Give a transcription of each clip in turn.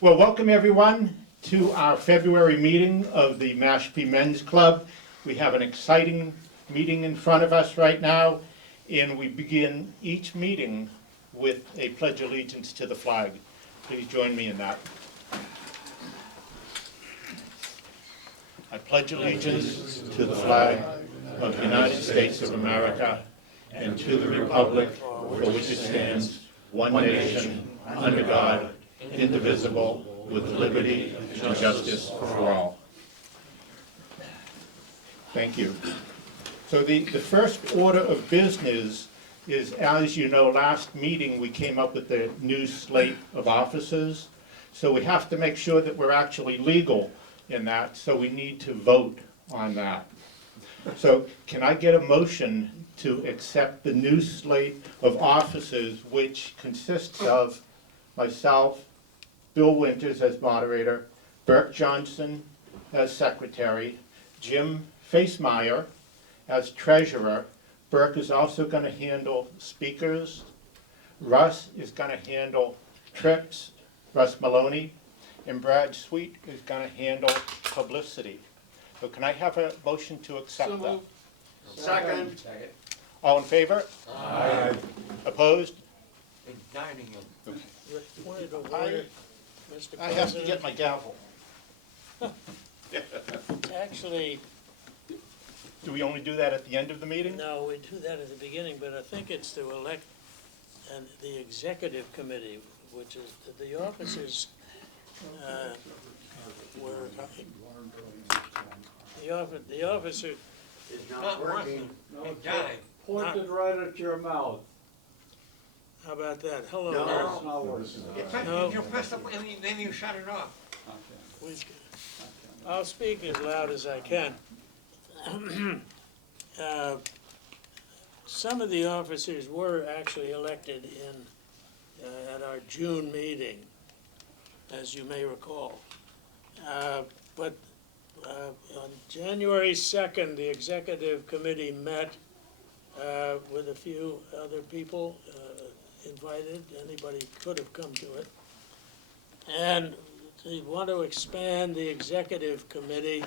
Well, welcome everyone to our February meeting of the Mashpee Men's Club. We have an exciting meeting in front of us right now, and we begin each meeting with a pledge of allegiance to the flag. Please join me in that. I pledge allegiance to the flag of the United States of America and to the republic for which it stands, one nation, under God, indivisible, with liberty and justice for all. Thank you. So the first order of business is, as you know, last meeting we came up with the new slate of officers. So we have to make sure that we're actually legal in that, so we need to vote on that. So can I get a motion to accept the new slate of officers, which consists of myself, Bill Winters as moderator, Burke Johnson as secretary, Jim Facemeyer as treasurer. Burke is also going to handle speakers. Russ is going to handle trips, Russ Maloney, and Brad Sweet is going to handle publicity. So can I have a motion to accept that? Second. All in favor? Aye. Opposed? Dining room. Point of order, Mr. I have to get President. my gavel. Actually, Do we only do that at the end of the meeting? no, we do that at the beginning, but I think it's to elect the executive committee, which is, the officers were, the officer, It's not working. No, It died. pointed right at your mouth. how about that? Hello. No. there. It's not working. No. You press the button and then you shut it off. We- I'll speak as loud as I can. Some of the officers were actually elected at our June meeting, as you may recall. But on January 2nd, the executive committee met with a few other people invited. Anybody could have come to it. And they want to expand the executive committee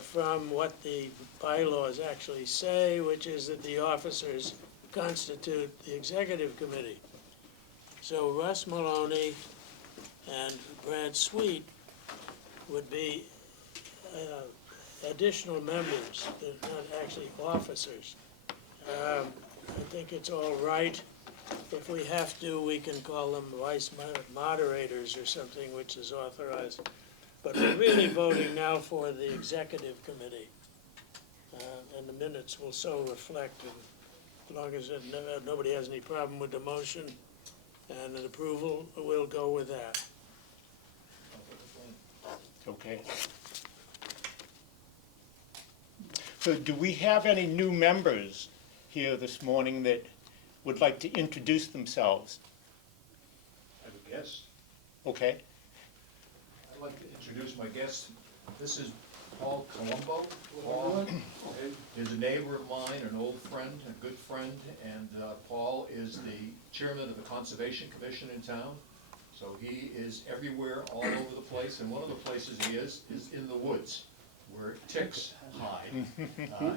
from what the bylaws actually say, which is that the officers constitute the executive committee. So Russ Maloney and Brad Sweet would be additional members, they're not actually officers. I think it's all right. If we have to, we can call them vice moderators or something, which is authorized. But we're really voting now for the executive committee. And the minutes will so reflect, and as long as nobody has any problem with the motion and an approval, we'll go with that. Okay. So do we have any new members here this morning that would like to introduce themselves? I have a guest. Okay. I'd like to introduce my guest. This is Paul Colombo. Paul is a neighbor of mine, an old friend, a good friend, and Paul is the chairman of the Conservation Commission in town. So he is everywhere, all over the place, and one of the places he is in the woods, where ticks hide.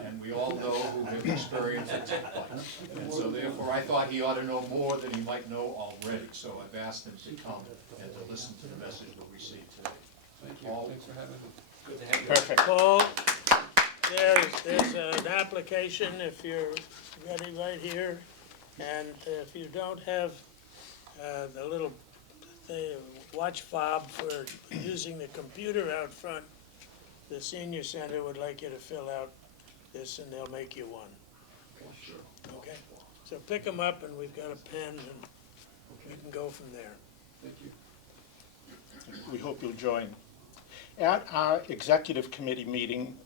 And we all know who have experienced a tick bite. And so therefore, I thought he ought to know more than he might know already. So I've asked him to come and to listen to the message we'll receive today. Thank you, Paul? thanks for having me. Good to have you. Perfect. Paul, there's an application if you're ready right here. And if you don't have the little watch fob for using the computer out front, the senior center would like you to fill out this and they'll make you one. Sure. Okay? So pick them up and we've got a pen and we can go from there. Thank you. We hope you'll join. At our executive committee meeting,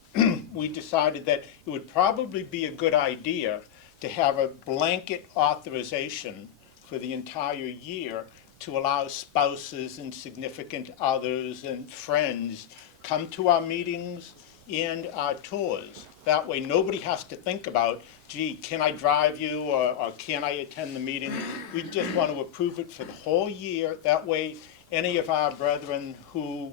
we decided that it would probably be a good idea to have a blanket authorization for the entire year to allow spouses and significant others and friends come to our meetings and our tours. That way nobody has to think about, gee, can I drive you or can I attend the meeting? We just want to approve it for the whole year. That way any of our brethren who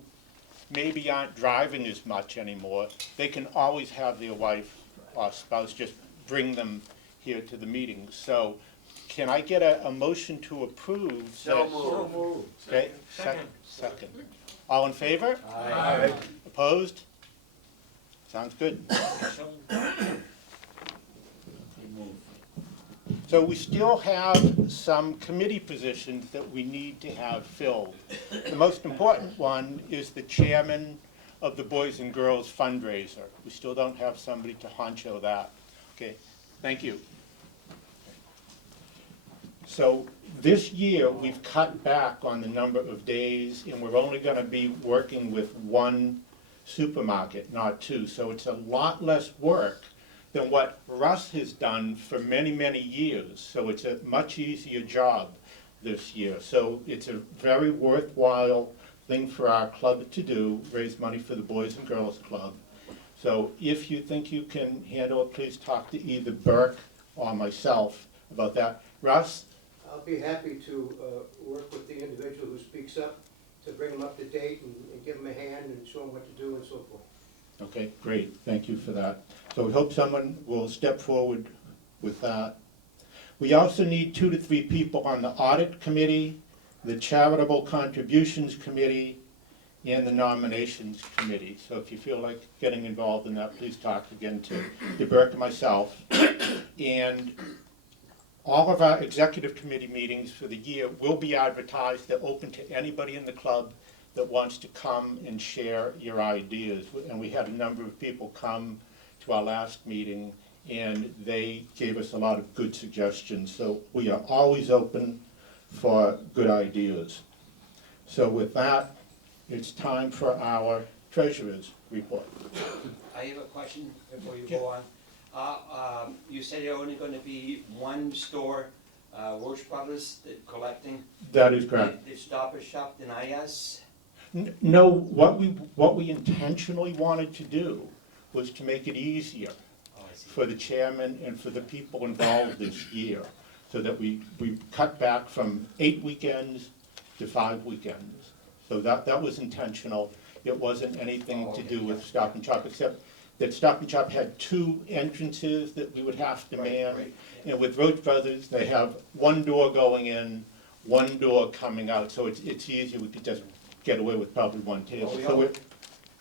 maybe aren't driving as much anymore, they can always have their wife or spouse just bring them here to the meetings. So can I get a motion to approve? So that- moved. Okay, second. All in favor? Aye. Opposed? Sounds good. So we still have some committee positions that we need to have filled. The most important one is the chairman of the Boys and Girls fundraiser. We still don't have somebody to honcho that. Okay, thank you. So this year, we've cut back on the number of days, and we're only gonna be working with one supermarket, not two. So it's a lot less work than what Russ has done for many, many years. So it's a much easier job this year. So it's a very worthwhile thing for our club to do, raise money for the Boys and Girls Club. So if you think you can handle it, please talk to either Burke or myself about that. Russ? I'll be happy to work with the individual who speaks up, to bring them up to date and give them a hand and show them what to do and so forth. Okay, great, thank you for that. So we hope someone will step forward with that. We also need 2 to 3 people on the audit committee, the charitable contributions committee, and the nominations committee. So if you feel like getting involved in that, please talk again to Burke and myself. And all of our executive committee meetings for the year will be advertised. They're open to anybody in the club that wants to come and share your ideas. And we had a number of people come to our last meeting, and they gave us a lot of good suggestions. So we are always open for good ideas. So with that, it's time for our treasurer's report. I have a question before you go on. You said you're only gonna be one store, Works Brothers, that collecting? That is correct. Did Stop and Shop deny us? No, what we intentionally wanted to do was to make it easier Oh, I see. for the chairman and for the people involved this year, so that we cut back from 8 weekends to 5 weekends. So that was intentional. It wasn't anything to do with Stop and Shop, except that Stop and Shop had 2 entrances that we would have to man. Right. And with Roach Brothers, they have 1 door going in, 1 door coming out, so it's easier. We could just get away with probably 1 table. Oh, So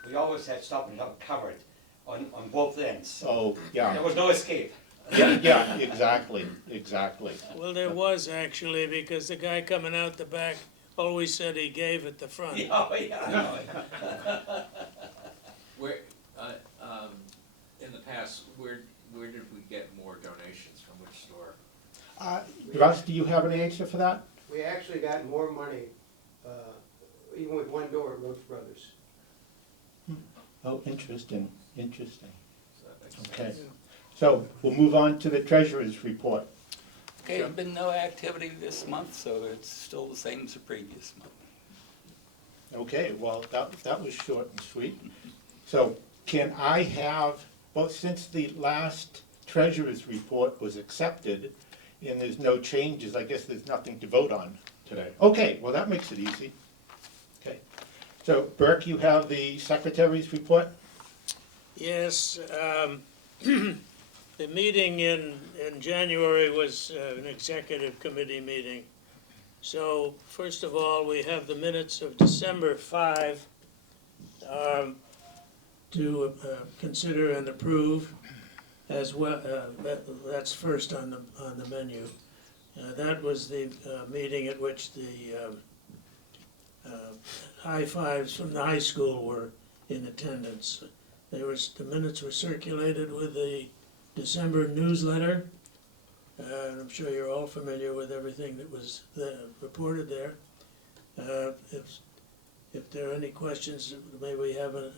we always had Stop and Shop covered on both ends. oh, yeah. There was no escape. Yeah, exactly. Well, there was actually, because the guy coming out the back always said he gave at the front. Oh, yeah, I know. Where, in the past, where did we get more donations from which store? Russ, do you have an answer for that? We actually got more money, even with 1 door at Roach Brothers. Oh, interesting. So that makes sense. Okay. So we'll move on to the treasurer's report. Okay, there's been no activity this month, so it's still the same as the previous month. Okay, well, that was short and sweet. So can I have, well, since the last treasurer's report was accepted and there's no changes, I guess there's nothing to vote on today. Okay, well, that makes it easy. Okay. So Burke, you have the secretary's report? Yes, the meeting in January was an executive committee meeting. So first of all, we have the minutes of December 5 to consider and approve as well. That's first on the menu. That was the meeting at which the high fives from the high school were in attendance. The minutes were circulated with the December newsletter. I'm sure you're all familiar with everything that was reported there. If there are any questions, may we have a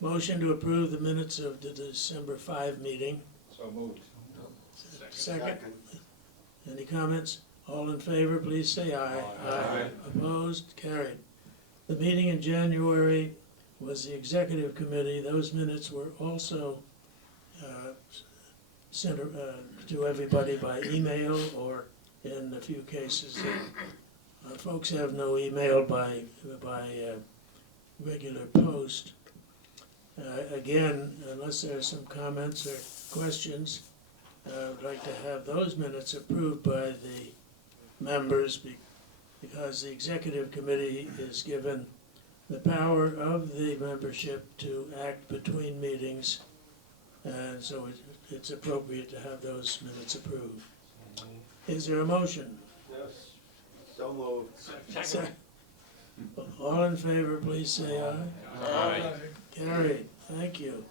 motion to approve the minutes of the December 5 meeting? So moved. Second? Any comments? All in favor, please say aye. Aye. Opposed? Carried. The meeting in January was the executive committee. Those minutes were also sent to everybody by email or in a few cases folks have no email by regular post. Again, unless there are some comments or questions, I'd like to have those minutes approved by the members because the executive committee is given the power of the membership to act between meetings, and so it's appropriate to have those minutes approved. Is there a motion? Yes, so moved. Second. All in favor, please say aye. Aye. Carried, thank you.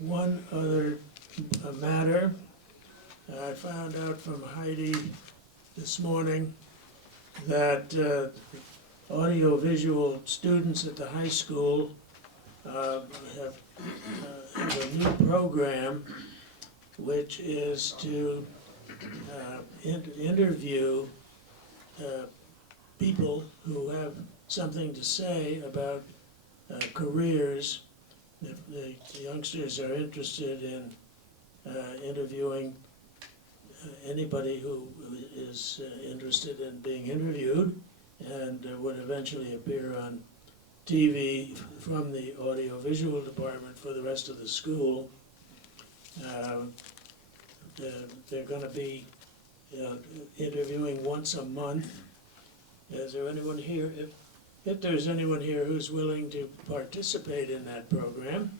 One other matter, I found out from Heidi this morning that audiovisual students at the high school have a new program which is to interview people who have something to say about careers. If the youngsters are interested in interviewing anybody who is interested in being interviewed and would eventually appear on TV from the audiovisual department for the rest of the school. They're going to be interviewing once a month. Is there anyone here? If there's anyone here who's willing to participate in that program,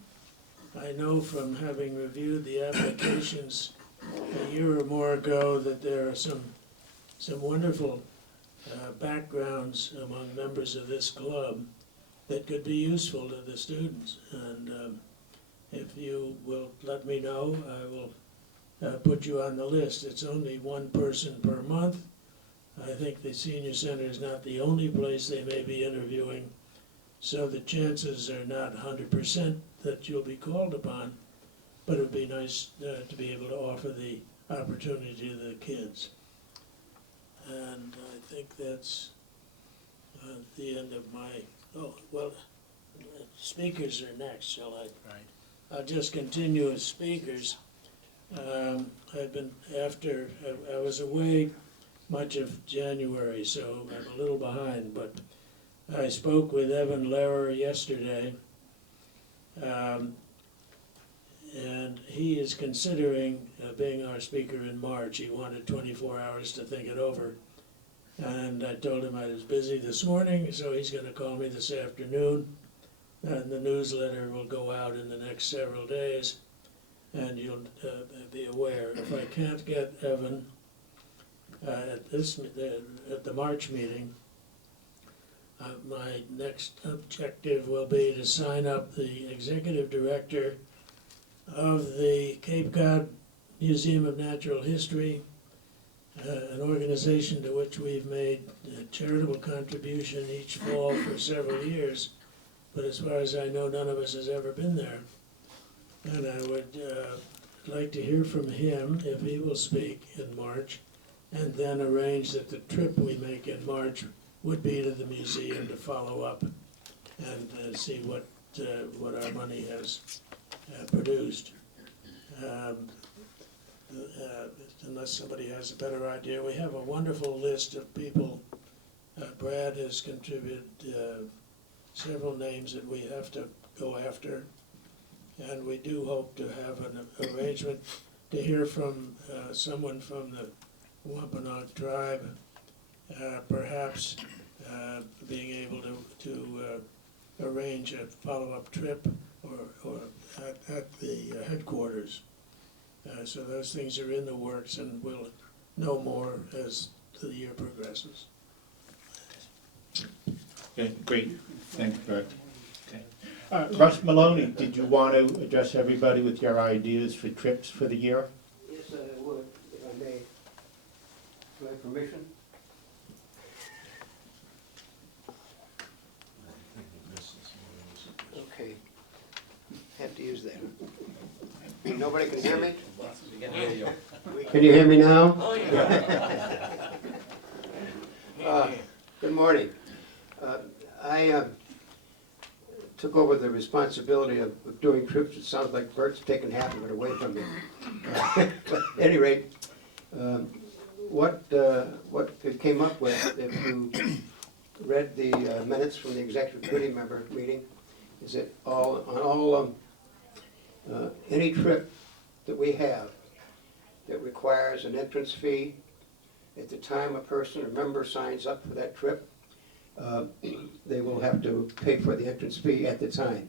I know from having reviewed the applications a year or more ago that there are some wonderful backgrounds among members of this club that could be useful to the students. And if you will let me know, I will put you on the list. It's only one person per month. I think the senior center is not the only place they may be interviewing, so the chances are not 100% that you'll be called upon, but it would be nice to be able to offer the opportunity to the kids. And I think that's the end of my, speakers are next, shall I? Right. I'll just continue with speakers. I was away much of January, so I'm a little behind, but I spoke with Evan Lehrer yesterday, and he is considering being our speaker in March. He wanted 24 hours to think it over, and I told him I was busy this morning, so he's going to call me this afternoon, and the newsletter will go out in the next several days, and you'll be aware. If I can't get Evan at the March meeting, my next objective will be to sign up the executive director of the Cape Cod Museum of Natural History, an organization to which we've made a charitable contribution each fall for several years, but as far as I know, none of us has ever been there. And I would like to hear from him if he will speak in March, and then arrange that the trip we make in March would be to the museum to follow up and see what our money has produced. Unless somebody has a better idea, we have a wonderful list of people. Brad has contributed several names that we have to go after, and we do hope to have an arrangement to hear from someone from the Wampanoag tribe, perhaps being able to arrange a follow-up trip or at the headquarters. So those things are in the works, and we'll know more as the year progresses. Okay, great, thanks, Bert. Okay. Russ Maloney, did you want to address everybody with your ideas for trips for the year? Yes, I would, if I may. Do I have permission? Okay. Have to use that. Nobody can hear me? Can you hear me now? Oh, yeah. Good morning. I took over the responsibility of doing trips. It sounds like Bert's taking half of it away from me. But at any rate, what it came up with, if you read the minutes from the executive committee member meeting, is that any trip that we have that requires an entrance fee, at the time a person or member signs up for that trip, they will have to pay for the entrance fee at the time.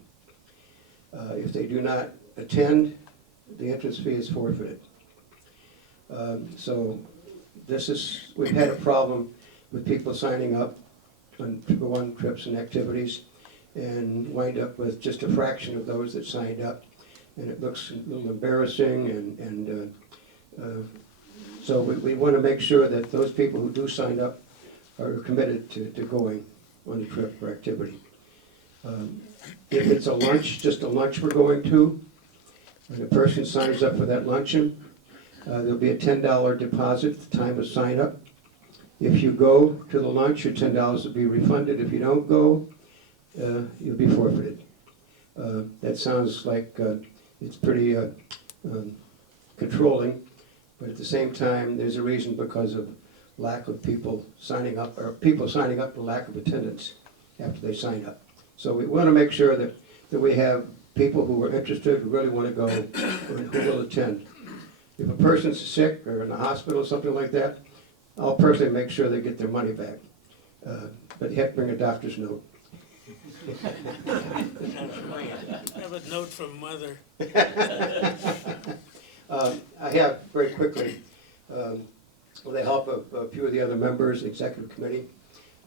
If they do not attend, the entrance fee is forfeited. So we've had a problem with people signing up for one trips and activities and wind up with just a fraction of those that signed up. And it looks a little embarrassing, and so we want to make sure that those people who do sign up are committed to going on the trip or activity. If it's a lunch, just a lunch we're going to, and the person signs up for that luncheon, there'll be a $10 deposit at the time of sign up. If you go to the lunch, your $10 will be refunded. If you don't go, you'll be forfeited. That sounds like it's pretty controlling, but at the same time, there's a reason because of lack of people signing up, or people signing up for lack of attendance after they sign up. So we want to make sure that we have people who are interested, who really want to go, and who will attend. If a person's sick or in the hospital or something like that, I'll personally make sure they get their money back. But you have to bring a doctor's note. Have a note from mother. I have, very quickly, with the help of a few of the other members, the executive committee,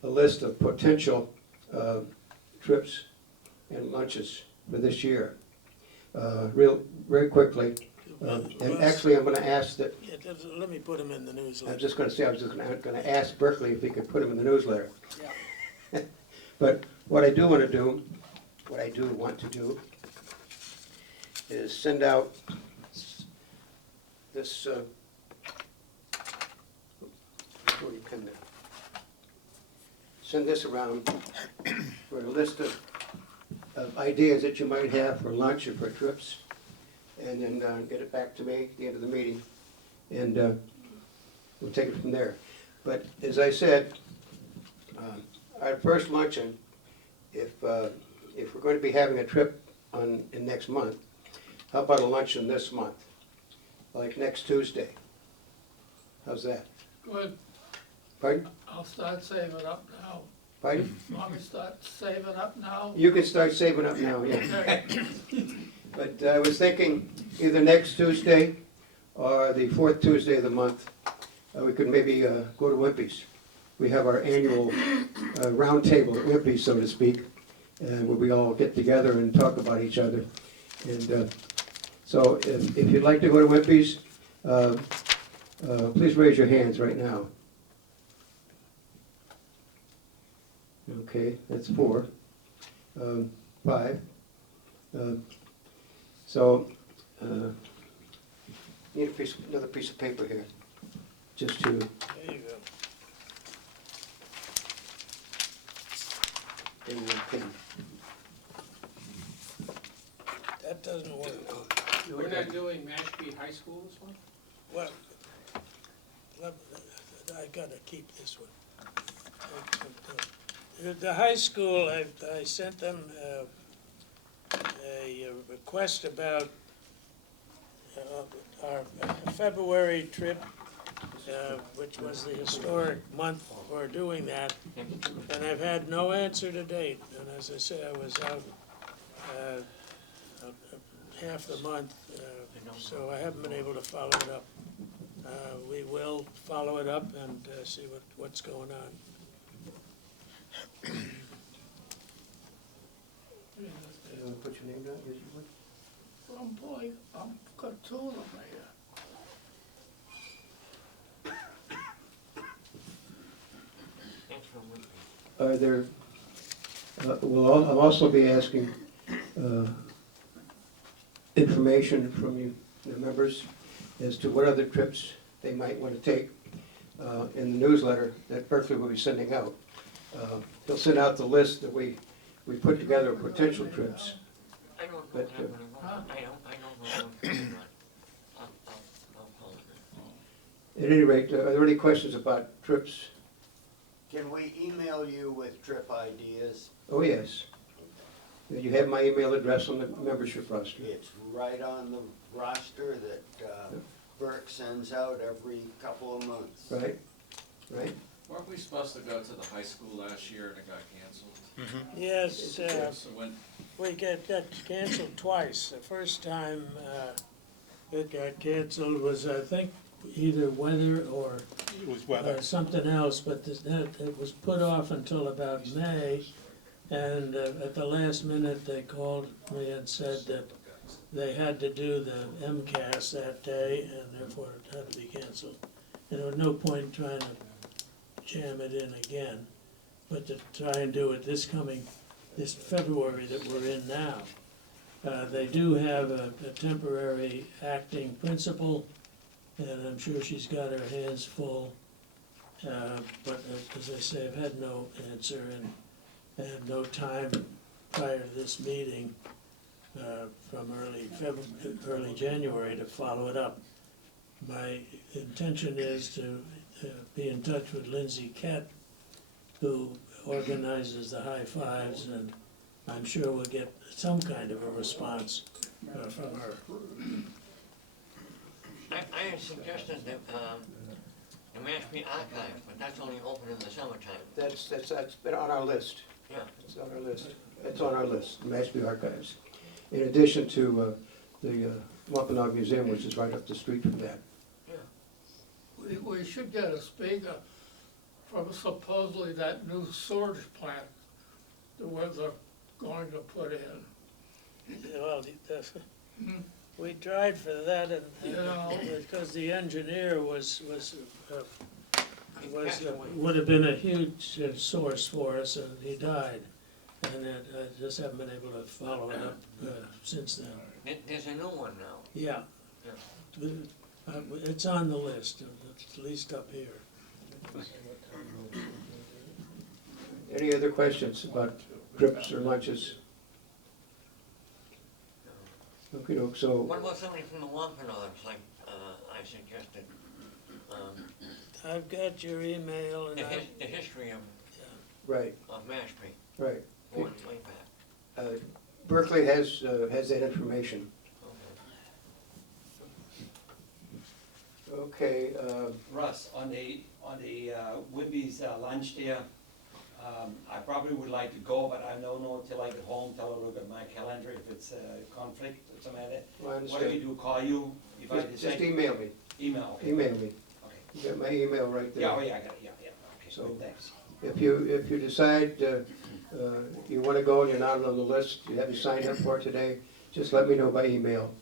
a list of potential trips and lunches for this year. Very quickly. And actually, I'm going to ask that, Yeah, let me put them in the I was newsletter. just going to say, I was just going to ask Berkeley if he could put them in the newsletter. Yeah. But what I do want to do is send out this, send this around for a list of ideas that you might have for lunch or for trips, and then get it back to me at the end of the meeting, and we'll take it from there. But as I said, our first luncheon, if we're going to be having a trip in next month, how about a luncheon this month, like next Tuesday? How's that? Good, Pardon? I'll start saving up now. Pardon? Want me to start saving up now? You can start saving up now, yeah. Okay. But I was thinking either next Tuesday or the fourth Tuesday of the month, we could maybe go to Wimpy's. We have our annual round table at Wimpy's, so to speak, where we all get together and talk about each other. And so if you'd like to go to Wimpy's, please raise your hands right now. Okay, that's 4. 5. So, need another piece of paper here, just to, There you go. and one pen. That doesn't work. We're not doing Mashpee High School this one? Well, I gotta keep this one. The high school, I sent them a request about our February trip, which was the historic month for doing that, and I've had no answer to date. And as I said, I was out half the month, so I haven't been able to follow it up. We will follow it up and see what's going on. You want to put your name down? Yes, you would. Oh boy, I've got 2 of them right here. Are there, well, I'll also be asking information from you, the members, as to what other trips they might want to take in the newsletter that Berkeley will be sending out. They'll send out the list that we put together of potential trips. But, At any rate, are there any questions about trips? Can we email you with trip ideas? Oh, yes. You have my email address on the membership roster. It's right on the roster that Burke sends out every couple of months. Right, right? Weren't we supposed to go to the high school last year and it got canceled? Yes, So when, we got canceled twice. The first time it got canceled was, I think, either weather or It was weather. something else, but it was put off until about May. And at the last minute, they called me and said that they had to do the MCAS that day, and therefore it had to be canceled. And there was no point trying to jam it in again, but to try and do it this February that we're in now. They do have a temporary acting principal, and I'm sure she's got her hands full. But as I say, I've had no answer and no time prior to this meeting from early January to follow it up. My intention is to be in touch with Lindsay Kett, who organizes the high fives, and I'm sure we'll get some kind of a response from her. I had suggested that, the Mashpee Archive, but that's only open in the summertime. That's been on our list. Yeah. It's on our list. It's on our list, the Mashpee Archives. In addition to the Wampanoag Museum, which is right up the street from that. We should get a speaker from supposedly that new storage plant that they're going to put in. Well, we tried for that, and Yeah. because the engineer would have been a huge source for us, and he died. And I just haven't been able to follow it up since then. There's a new one now. Yeah. It's on the list, at least up here. Any other questions about trips or lunches? Okay, so, What about somebody from the Wampanoags, like, I suggested? I've got your email, and The history of right, Mashpee, right. going way back. Berkeley has that information. Okay, Russ, on the Whitby's lunch there, I probably would like to go, but I don't know till I get home, till I look at my calendar, if it's a conflict or something like that. well, I What do we understand. do, call you if I Just decide? email me, Email, okay. email me. Okay. You got my email right there. Yeah, oh, yeah, I got it, yeah, okay, So- good, thanks. If you decide you want to go and you're not on the list, you haven't signed up for it today, just let me know by email.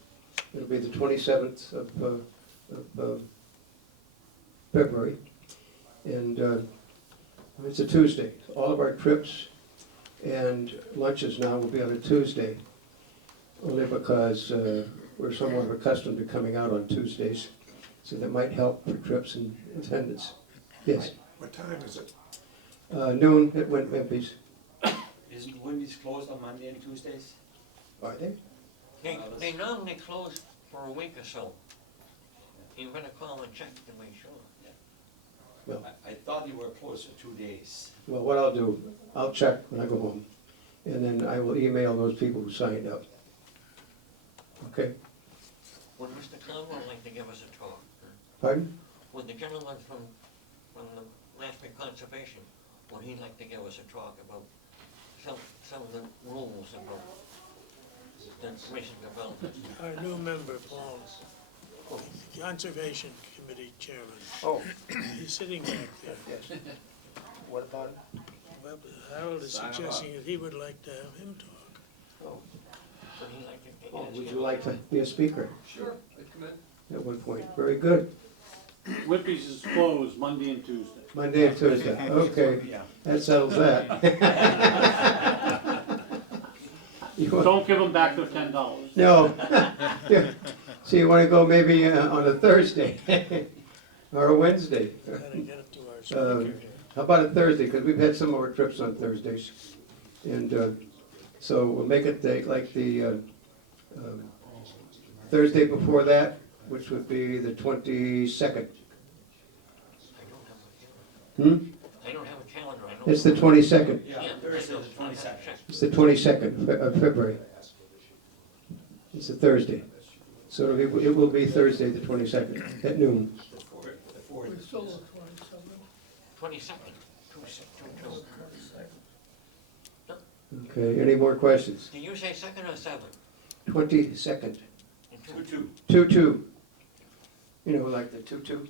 It'll be the 27th of February, and it's a Tuesday. All of our trips and lunches now will be on a Tuesday, only because we're somewhat accustomed to coming out on Tuesdays, so that might help for trips and attendance. Yes? What time is it? Noon at Wimpy's. Isn't Whitby's closed on Monday and Tuesdays? Are they? They normally close for a week or so. You better call and check to make sure. Well, I thought you were closed for 2 days. well, what I'll do, I'll check when I go home, and then I will email those people who signed up. Okay? Would Mr. Conwell like to give us a talk? Pardon? Would the gentleman from the Mashpee Conservation, would he like to give us a talk about some of the rules about the recent development? Our new member, Paul, Conservation Committee Chairman. Oh, He's sitting back there. yes. What about it? Well, Harold is Sign him suggesting that he would like to have him talk. Oh, Would he like to? oh, would you like to be a speaker Sure, I come in. at one point? Very good. Whippy's is closed Monday and Tuesday. Monday and Tuesday, okay, that settles that. You want- Don't give them back their $10. No. Yeah. So you wanna go maybe on a Thursday or a Wednesday? Gotta get it to our speaker here. How about a Thursday, because we've had some of our trips on Thursdays. And so we'll make it like the Thursday before that, which would be the 22nd. I don't have a calendar, I know. It's the 22nd. Yeah, Thursday, the 22nd. It's the 22nd of February. It's a Thursday. So it will be Thursday, the 22nd, at noon. The fourth. We still the 27th. 22nd, two. Okay, any more questions? Did you say second or seventh? 22nd, Two. 2-2. You know, like the 2-2?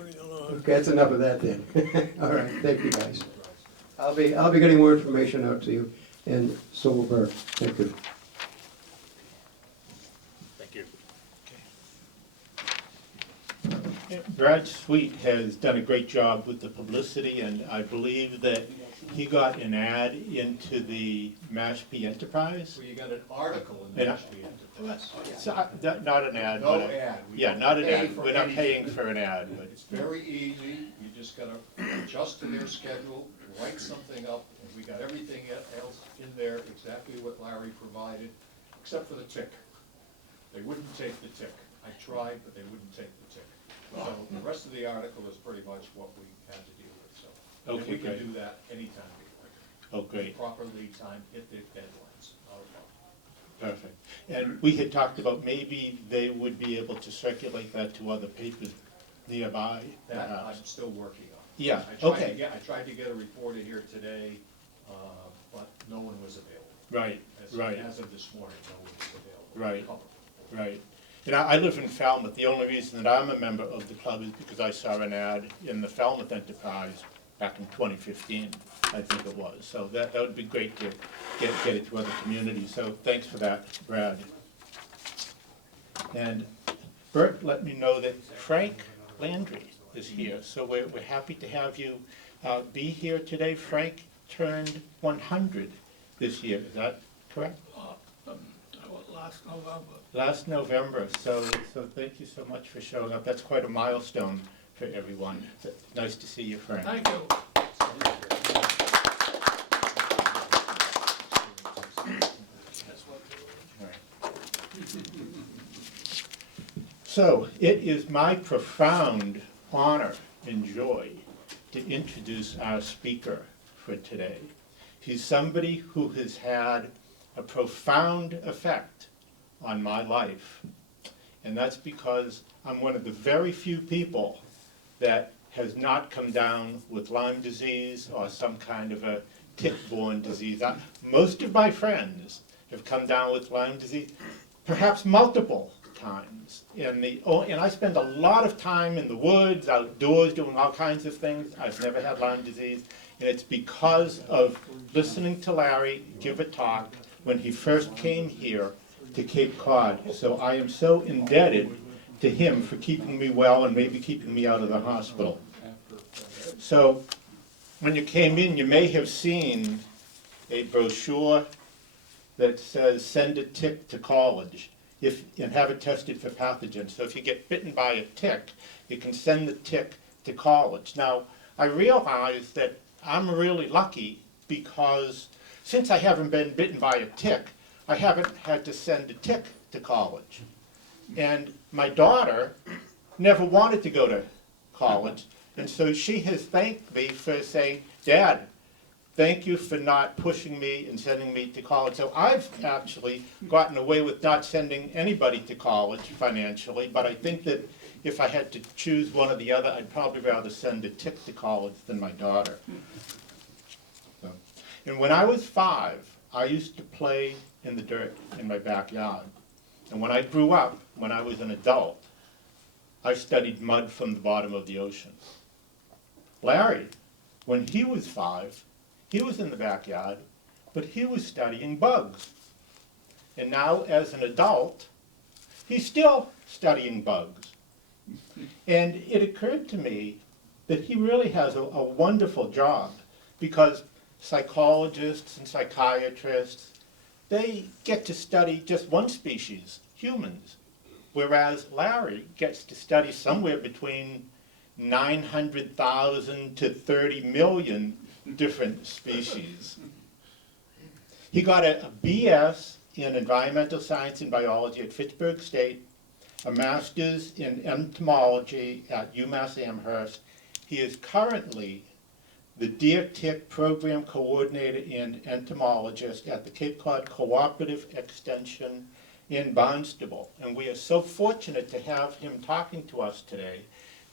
Moving along. Okay, that's enough of that then. All right, thank you, guys. I'll be getting more information out to you, and so will Bert. Thank you. Thank you. Brad Sweet has done a great job with the publicity, and I believe that he got an ad into the Mashpee Enterprise. So you got an article in the Yeah. Mashpee Enterprise. Not an ad, No but ad. We yeah, don't not an pay ad. for We're not anything. paying for an ad, but It's very easy, you just gotta adjust to their schedule, write something up, and we got everything else in there, exactly what Larry provided, except for the tick. They wouldn't take the tick. I tried, but they wouldn't take the tick. So the rest of the article is pretty much what we had to deal with, so. And Okay, we can great. do that anytime we like. oh, great. Proper lead time, hit their deadlines, not a problem. Perfect. And we had talked about maybe they would be able to circulate that to other papers nearby, That I'm perhaps. still working on. Yeah, I okay. tried to get a reporter here today, but no one was available. Right, right, As of this morning, no one was available. Right. Couple. right. And I live in Falmouth. The only reason that I'm a member of the club is because I saw an ad in the Falmouth Enterprise back in 2015, I think it was. So that would be great to get it to other communities. So thanks for that, Brad. And Bert let me know that Frank Landry is here. So we're happy to have you be here today. Frank turned 100 this year. Is that correct? Last November. Last November, so thank you so much for showing up. That's quite a milestone for everyone. Nice to see you, Frank. Thank you. So, it is my profound honor and joy to introduce our speaker for today. He's somebody who has had a profound effect on my life. And that's because I'm one of the very few people that has not come down with Lyme disease or some kind of a tick-borne disease. Most of my friends have come down with Lyme disease, perhaps multiple times. And I spend a lot of time in the woods, outdoors, doing all kinds of things. I've never had Lyme disease. And it's because of listening to Larry give a talk when he first came here to Cape Cod. So I am so indebted to him for keeping me well and maybe keeping me out of the hospital. So when you came in, you may have seen a brochure that says send a tick to college and have it tested for pathogens. So if you get bitten by a tick, you can send the tick to college. Now, I realize that I'm really lucky because since I haven't been bitten by a tick, I haven't had to send a tick to college. And my daughter never wanted to go to college, and so she has thanked me for saying, Dad, thank you for not pushing me and sending me to college. So I've actually gotten away with not sending anybody to college financially, but I think that if I had to choose one or the other, I'd probably rather send a tick to college than my daughter. So, and when I was 5, I used to play in the dirt in my backyard. And when I grew up, when I was an adult, I studied mud from the bottom of the ocean. Larry, when he was 5, he was in the backyard, but he was studying bugs. And now, as an adult, he's still studying bugs. And it occurred to me that he really has a wonderful job, because psychologists and psychiatrists, they get to study just one species, humans, whereas Larry gets to study somewhere between 900,000 to 30 million different species. He got a BS in environmental science and biology at Fitchburg State, a master's in entomology at UMass Amherst. He is currently the deer tick program coordinator and entomologist at the Cape Cod Cooperative Extension in Barnstable. And we are so fortunate to have him talking to us today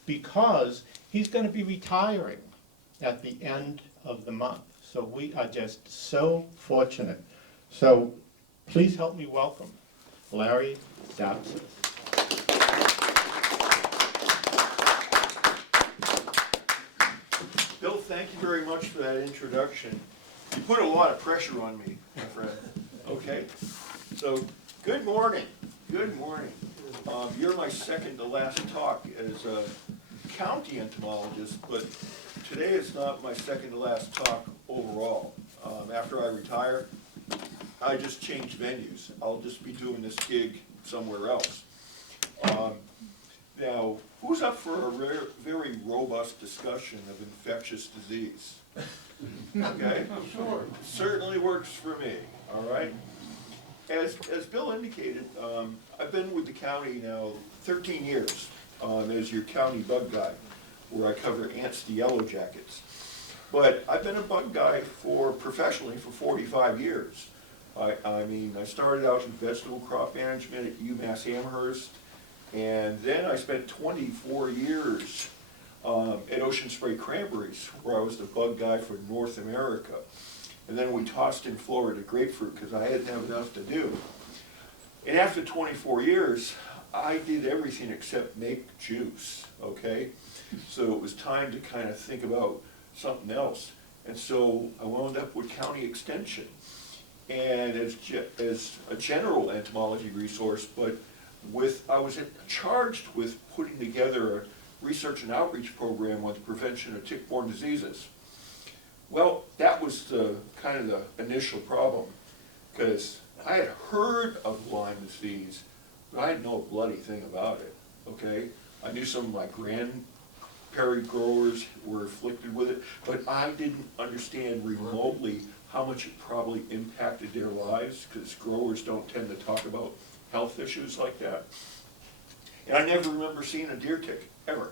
because he's going to be retiring at the end of the month. So we are just so fortunate. So please help me welcome Larry Dapsis. Bill, thank you very much for that introduction. You put a lot of pressure on me, my friend. Okay, so good morning. Good morning. You're my second to last talk as a county entomologist, but today is not my second to last talk overall. After I retire, I just change venues. I'll just be doing this gig somewhere else. Now, who's up for a very robust discussion of infectious disease? Okay? Sure. Certainly works for me, all right? As Bill indicated, I've been with the county now 13 years as your county bug guy, where I cover ants to yellow jackets. But I've been a bug guy professionally for 45 years. I mean, I started out in vegetable crop management at UMass Amherst, and then I spent 24 years at Ocean Spray Cranberries, where I was the bug guy for North America. And then we tossed in Florida grapefruit because I didn't have enough to do. And after 24 years, I did everything except make juice, okay? So it was time to kind of think about something else. And so I wound up with County Extension. And as a general entomology resource, but I was charged with putting together a research and outreach program on the prevention of tick-borne diseases. Well, that was kind of the initial problem, because I had heard of Lyme disease, but I didn't know a bloody thing about it, okay? I knew some of my grandparent growers were afflicted with it, but I didn't understand remotely how much it probably impacted their lives, because growers don't tend to talk about health issues like that. And I never remember seeing a deer tick, ever.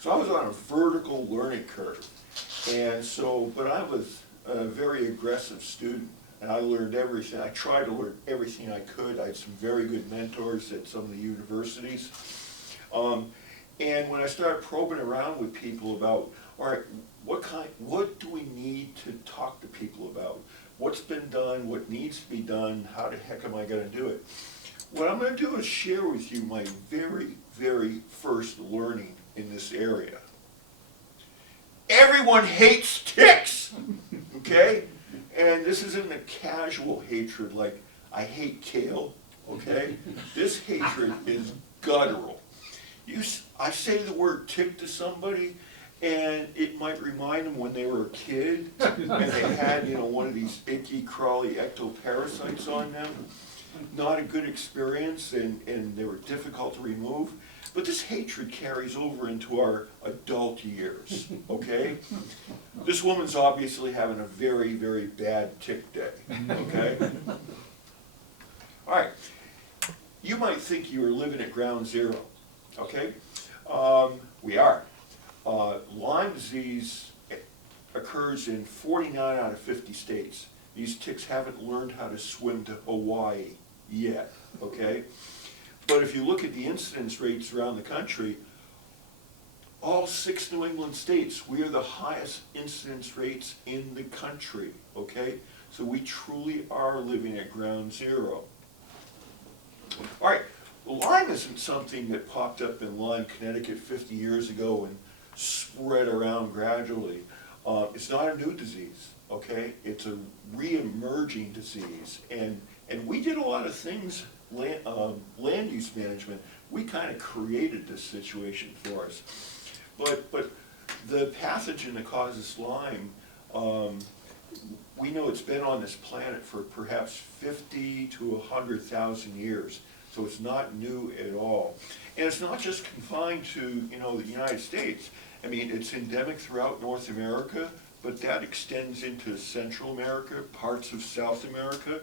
So I was on a vertical learning curve. And so, but I was a very aggressive student, and I learned everything. I tried to learn everything I could. I had some very good mentors at some of the universities. And when I started probing around with people about, all right, what do we need to talk to people about? What's been done, what needs to be done, how the heck am I gonna do it? What I'm gonna do is share with you my very, very first learning in this area. Everyone hates ticks, okay? And this isn't a casual hatred like I hate kale, okay? This hatred is guttural. I say the word tick to somebody, and it might remind them when they were a kid and they had, one of these icky, crawly ectoparasites on them. Not a good experience, and they were difficult to remove. But this hatred carries over into our adult years, okay? This woman's obviously having a very, very bad tick day, okay? All right, you might think you were living at ground zero, okay? We are. Lyme disease occurs in 49 out of 50 states. These ticks haven't learned how to swim to Hawaii yet, okay? But if you look at the incidence rates around the country, all 6 New England states, we are the highest incidence rates in the country, okay? So we truly are living at ground zero. All right, Lyme isn't something that popped up in Lyme, Connecticut 50 years ago and spread around gradually. It's not a new disease, okay? It's a re-emerging disease, and we did a lot of things, land use management. We kind of created this situation for us. But the pathogen that causes Lyme, we know it's been on this planet for perhaps 50 to 100,000 years. So it's not new at all. And it's not just confined to, the United States. I mean, it's endemic throughout North America, but that extends into Central America, parts of South America.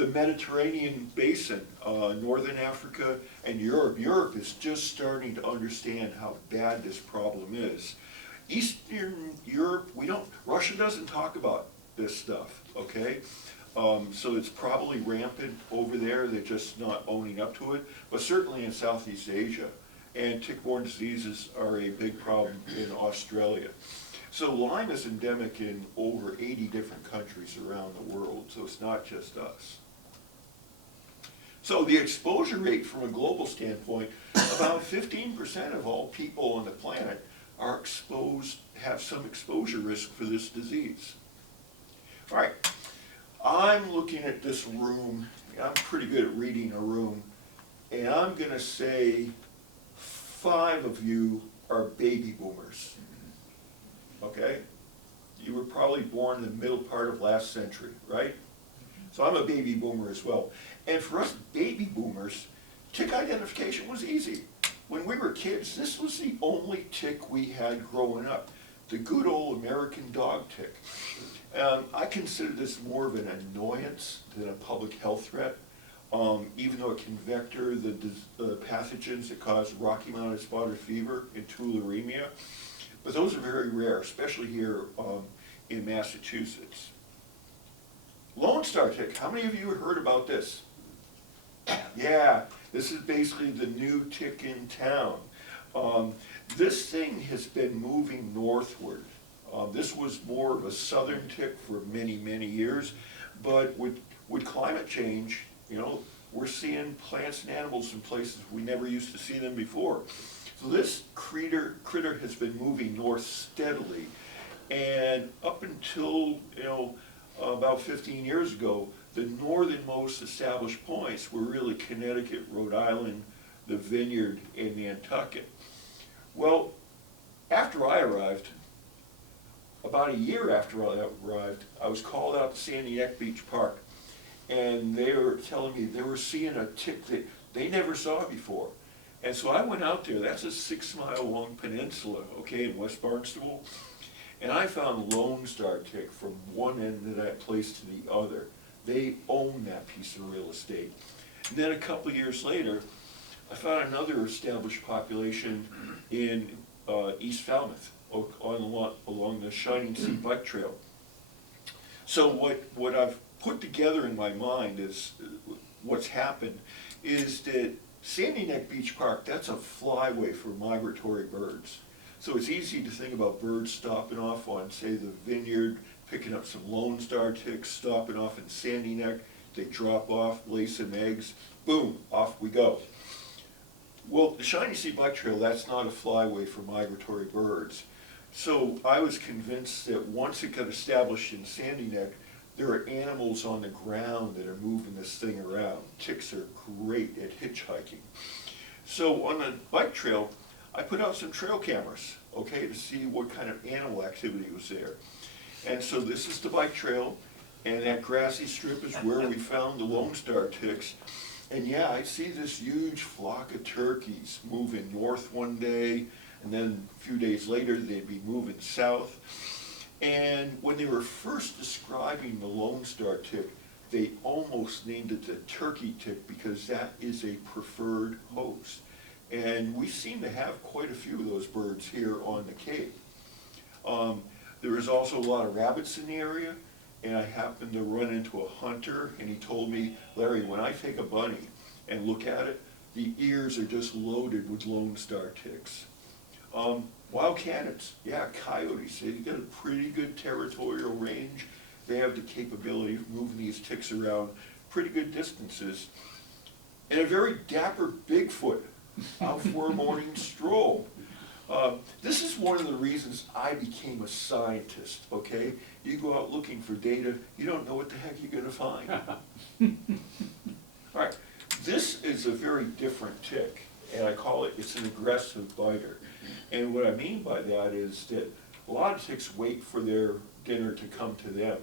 the Mediterranean basin, Northern Africa and Europe. Europe is just starting to understand how bad this problem is. Eastern Europe, Russia doesn't talk about this stuff, okay? So it's probably rampant over there, they're just not owning up to it, but certainly in Southeast Asia. And tick-borne diseases are a big problem in Australia. So Lyme is endemic in over 80 different countries around the world, so it's not just us. So the exposure rate from a global standpoint, about 15% of all people on the planet are exposed, have some exposure risk for this disease. All right, I'm looking at this room, I'm pretty good at reading a room, and I'm gonna say 5 of you are baby boomers, okay? You were probably born in the middle part of last century, right? So I'm a baby boomer as well. And for us baby boomers, tick identification was easy. When we were kids, this was the only tick we had growing up, the good old American dog tick. I consider this more of an annoyance than a public health threat, even though it can vector the pathogens that cause Rocky Mountain spotted fever and tularemia. But those are very rare, especially here in Massachusetts. Lone Star tick, how many of you have heard about this? Yeah, this is basically the new tick in town. This thing has been moving northward. This was more of a southern tick for many, many years, but with climate change, you know, we're seeing plants and animals in places we never used to see them before. So this critter has been moving north steadily, and up until, you know, about 15 years ago, the northernmost established points were really Connecticut, Rhode Island, the Vineyard, and Nantucket. Well, after I arrived, about a year after I arrived, I was called out to Sandy Neck Beach Park, and they were telling me they were seeing a tick that they never saw before. And so I went out there, that's a 6-mile-long peninsula, okay, in West Barnstable, and I found Lone Star tick from one end of that place to the other. They own that piece of real estate. And then a couple of years later, I found another established population in East Falmouth, along the Shining Sea Bike Trail. So what I've put together in my mind is, what's happened, is that Sandy Neck Beach Park, that's a flyway for migratory birds. So it's easy to think about birds stopping off on, say, the Vineyard, picking up some Lone Star ticks, stopping off in Sandy Neck, they drop off, lay some eggs, boom, off we go. Well, the Shining Sea Bike Trail, that's not a flyway for migratory birds. So I was convinced that once it got established in Sandy Neck, there are animals on the ground that are moving this thing around. Ticks are great at hitchhiking. So on the bike trail, I put out some trail cameras, okay, to see what kind of animal activity was there. And so this is the bike trail, and that grassy strip is where we found the Lone Star ticks. And yeah, I see this huge flock of turkeys moving north one day, and then a few days later they'd be moving south. And when they were first describing the Lone Star tick, they almost named it the turkey tick because that is a preferred host. And we seem to have quite a few of those birds here on the Cape. There was also a lot of rabbits in the area, and I happened to run into a hunter, and he told me, Larry, when I take a bunny and look at it, the ears are just loaded with Lone Star ticks. Wild canids, yeah, coyotes, they've got a pretty good territorial range. They have the capability of moving these ticks around pretty good distances. And a very dapper Bigfoot out for a morning stroll. This is one of the reasons I became a scientist, okay? You go out looking for data, you don't know what the heck you're gonna find. All right, this is a very different tick, and I call it, it's an aggressive biter. And what I mean by that is that a lot of ticks wait for their dinner to come to them.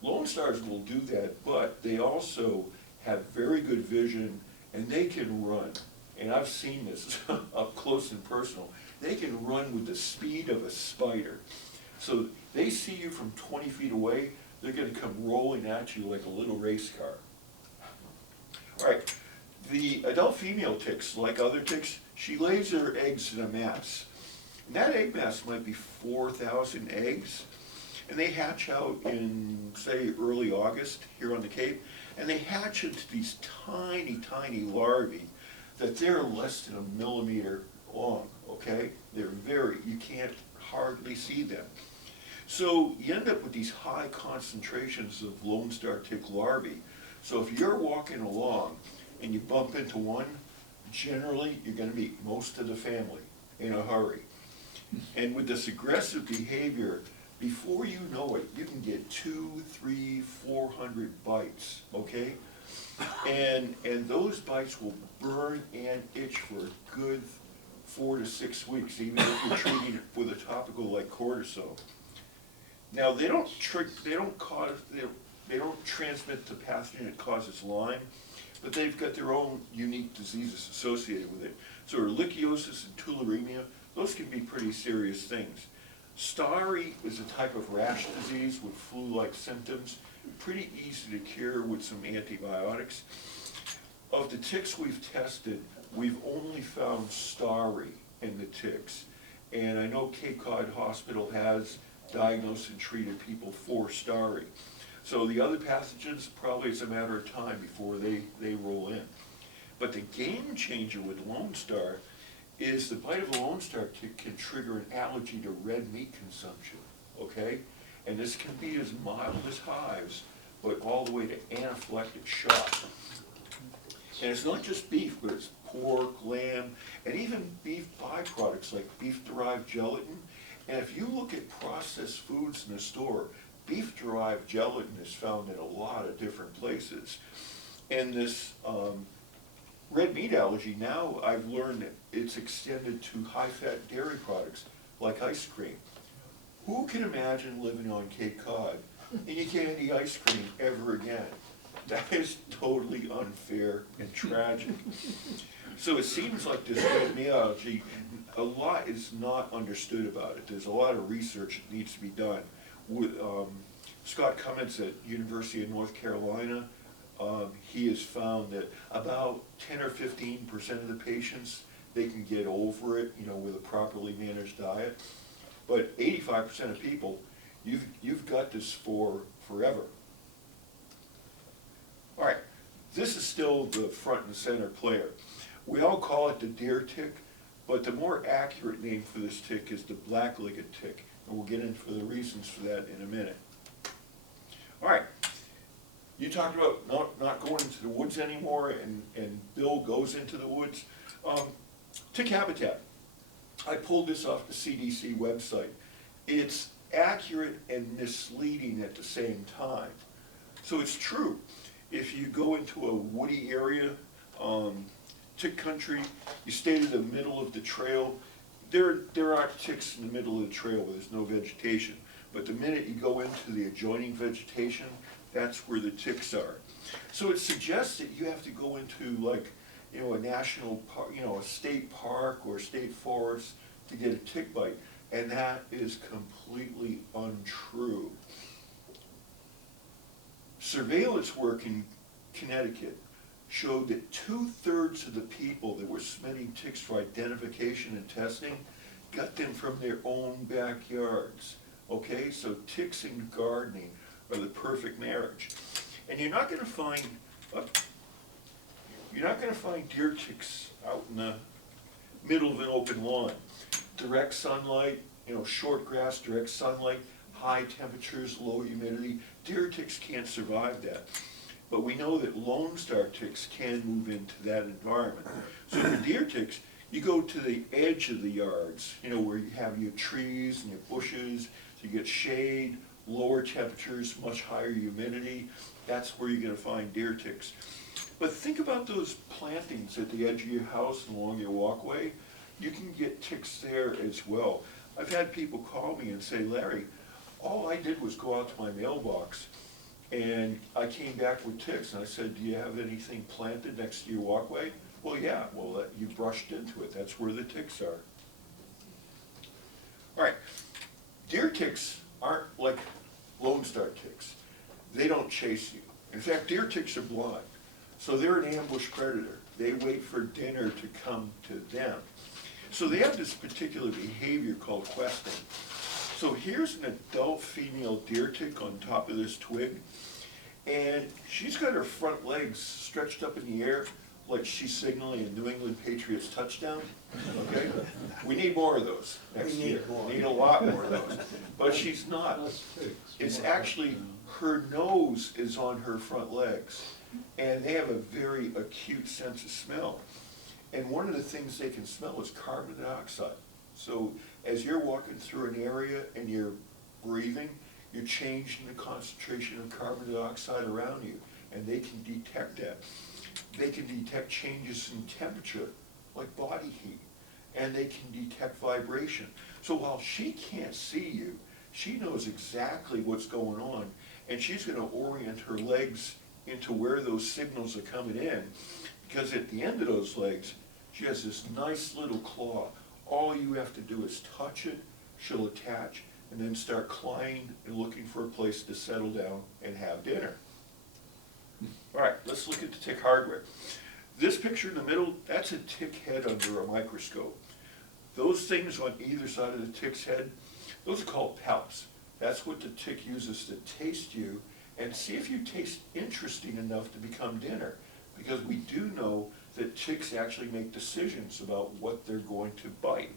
Lone Stars will do that, but they also have very good vision, and they can run. And I've seen this up close and personal. They can run with the speed of a spider. So they see you from 20 feet away, they're gonna come rolling at you like a little race car. All right, the adult female ticks, like other ticks, she lays her eggs in a mass. And that egg mass might be 4,000 eggs. And they hatch out in, say, early August here on the Cape. And they hatch into these tiny, tiny larvae that they're less than a millimeter long, okay? They're very, you can't hardly see them. So you end up with these high concentrations of Lone Star tick larvae. So if you're walking along and you bump into one, generally you're gonna meet most of the family in a hurry. And with this aggressive behavior, before you know it, you can get 200, 300, 400 bites, okay? And those bites will burn and itch for a good 4 to 6 weeks, even if you're treating it with a topical like cortisone. Now they don't transmit the pathogen that causes Lyme, but they've got their own unique diseases associated with it. So ehrlichiosis and tularemia, those can be pretty serious things. Starry is a type of rash disease with flu-like symptoms, pretty easy to cure with some antibiotics. Of the ticks we've tested, we've only found Starry in the ticks. And I know Cape Cod Hospital has diagnosed and treated people for Starry. So the other pathogens, probably it's a matter of time before they roll in. But the game changer with Lone Star is the bite of a Lone Star tick can trigger an allergy to red meat consumption, okay? And this can be as mild as hives, but all the way to anaphylactic shock. And it's not just beef, but it's pork, lamb, and even beef byproducts like beef-derived gelatin. And if you look at processed foods in the store, beef-derived gelatin is found in a lot of different places. And this red meat allergy, now I've learned that it's extended to high-fat dairy products like ice cream. Who can imagine living on Cape Cod and you can't eat ice cream ever again? That is totally unfair and tragic. So it seems like this red meat allergy, a lot is not understood about it. There's a lot of research that needs to be done. With Scott Cummins at University of North Carolina, he has found that about 10 or 15% of the patients, they can get over it, you know, with a properly managed diet. But 85% of people, you've got this for forever. All right, this is still the front and center player. We all call it the deer tick, but the more accurate name for this tick is the black-legged tick, and we'll get into the reasons for that in a minute. All right, you talked about not going into the woods anymore, and Bill goes into the woods. Tick habitat. I pulled this off the CDC website. It's accurate and misleading at the same time. So it's true. If you go into a woody area, tick country, you stay to the middle of the trail, there aren't ticks in the middle of the trail where there's no vegetation. But the minute you go into the adjoining vegetation, that's where the ticks are. So it suggests that you have to go into, like, you know, a national park, you know, a state park or state forest to get a tick bite. And that is completely untrue. Surveillance work in Connecticut showed that 2/3 of the people that were submitting ticks for identification and testing got them from their own backyards. Okay, so ticks and gardening are the perfect marriage. And you're not going to find deer ticks out in the middle of an open lawn. Direct sunlight, you know, short grass, direct sunlight, high temperatures, low humidity. Deer ticks can't survive that. But we know that Lone Star ticks can move into that environment. So for deer ticks, you go to the edge of the yards, you know, where you have your trees and your bushes, so you get shade, lower temperatures, much higher humidity. That's where you're going to find deer ticks. But think about those plantings at the edge of your house and along your walkway. You can get ticks there as well. I've had people call me and say, Larry, all I did was go out to my mailbox and I came back with ticks. And I said, do you have anything planted next to your walkway? Well, yeah. Well, you brushed into it. That's where the ticks are. All right. Deer ticks aren't like Lone Star ticks. They don't chase you. In fact, deer ticks are blind. So they're an ambush predator. They wait for dinner to come to them. So they have this particular behavior called questing. So here's an adult female deer tick on top of this twig, and she's got her front legs stretched up in the air like she's signaling a New England Patriots touchdown, okay? We need more of those next year. We need a lot more of those. But she's not. It's actually, her nose is on her front legs, and they have a very acute sense of smell. And one of the things they can smell is carbon dioxide. So as you're walking through an area and you're breathing, you're changing the concentration of carbon dioxide around you, and they can detect that. They can detect changes in temperature, like body heat, and they can detect vibration. So while she can't see you, she knows exactly what's going on, and she's going to orient her legs into where those signals are coming in, because at the end of those legs, she has this nice little claw. All you have to do is touch it, she'll attach, and then start climbing and looking for a place to settle down and have dinner. All right, let's look at the tick hardware. This picture in the middle, that's a tick head under a microscope. Those things on either side of the tick's head, those are called palps. That's what the tick uses to taste you and see if you taste interesting enough to become dinner. Because we do know that ticks actually make decisions about what they're going to bite.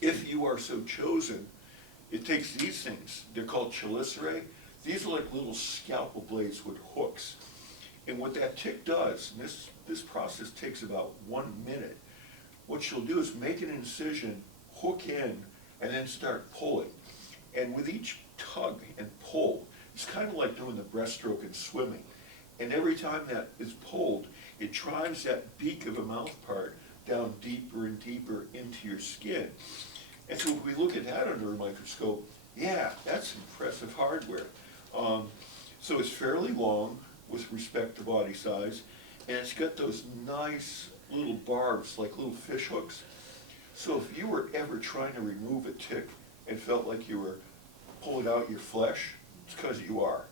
If you are so chosen, it takes these things, they're called chelicerae. These are like little scalpel blades with hooks. And what that tick does, and this process takes about 1 minute, what she'll do is make an incision, hook in, and then start pulling. And with each tug and pull, it's kind of like doing the breaststroke in swimming. And every time that is pulled, it drives that beak of a mouth part down deeper and deeper into your skin. And so if we look at that under a microscope, yeah, that's impressive hardware. So it's fairly long with respect to body size, and it's got those nice little barbs, like little fish hooks. So if you were ever trying to remove a tick and felt like you were pulling out your flesh, it's because you are.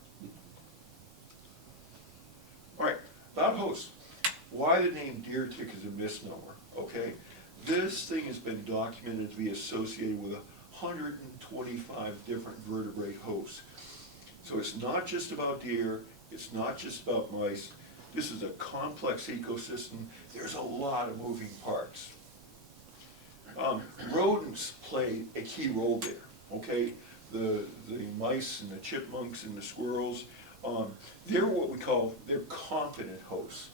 All right, about hosts. Why the name deer tick is a misnomer, okay? This thing has been documented to be associated with 125 different vertebrate hosts. So it's not just about deer, it's not just about mice. This is a complex ecosystem. There's a lot of moving parts. Rodents play a key role there, okay? The mice and the chipmunks and the squirrels, they're what we call, they're competent hosts.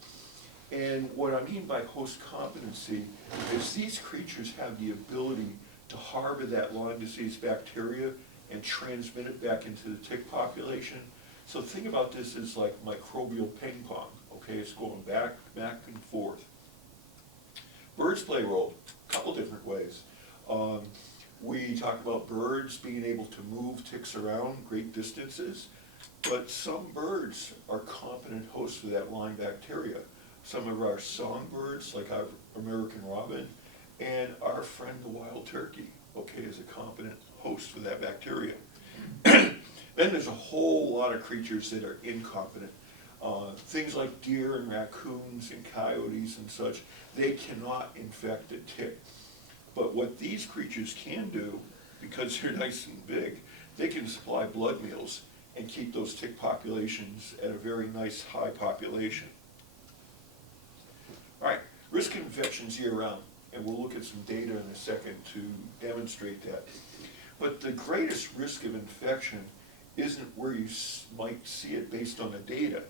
And what I mean by host competency is these creatures have the ability to harbor that Lyme disease bacteria and transmit it back into the tick population. So think about this as like microbial ping pong, okay? It's going back and forth. Birds play a role, a couple different ways. We talk about birds being able to move ticks around great distances, but some birds are competent hosts for that Lyme bacteria. Some of our songbirds, like our American robin, and our friend the wild turkey, okay, is a competent host for that bacteria. Then there's a whole lot of creatures that are incompetent. Things like deer and raccoons and coyotes and such, they cannot infect a tick. But what these creatures can do, because they're nice and big, they can supply blood meals and keep those tick populations at a very nice high population. All right, risk of infections year-round, and we'll look at some data in a second to demonstrate that. But the greatest risk of infection isn't where you might see it based on the data.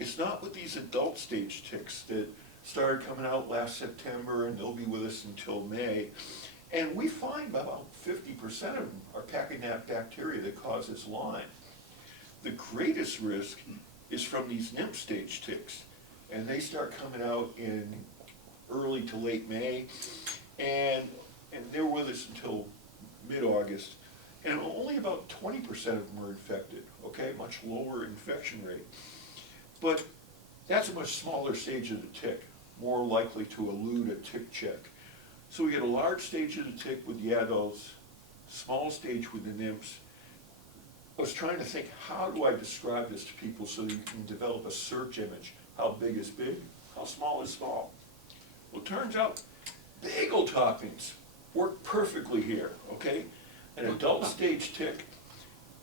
It's not with these adult stage ticks that started coming out last September and they'll be with us until May. And we find about 50% of them are packing that bacteria that causes Lyme. The greatest risk is from these nymph stage ticks. And they start coming out in early to late May. And they're with us until mid-August. And only about 20% of them are infected, okay? Much lower infection rate. But that's a much smaller stage of the tick, more likely to elude a tick check. So we get a large stage of the tick with the adults, small stage with the nymphs. I was trying to think, how do I describe this to people so that you can develop a search image? how big is big, how small is small. Well, it turns out bagel toppings work perfectly here, okay? An adult stage tick,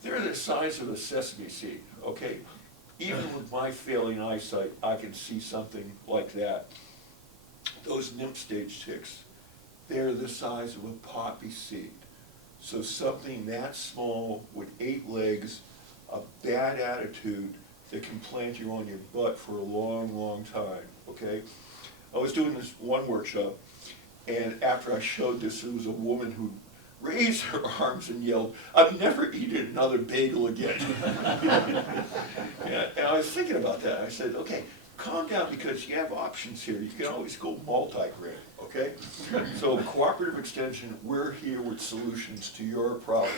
they're the size of a sesame seed, okay? Even with my failing eyesight, I can see something like that. Those nymph stage ticks, they're the size of a poppy seed. So something that small with 8 legs, a bad attitude that can plant you on your butt for a long, long time, okay? I was doing this one workshop, and after I showed this, there was a woman who raised her arms and yelled, "I've never eaten another bagel again." And I was thinking about that. I said, okay, calm down, because you have options here. You can always go multi-grain, okay? So Cooperative Extension, we're here with solutions to your problem.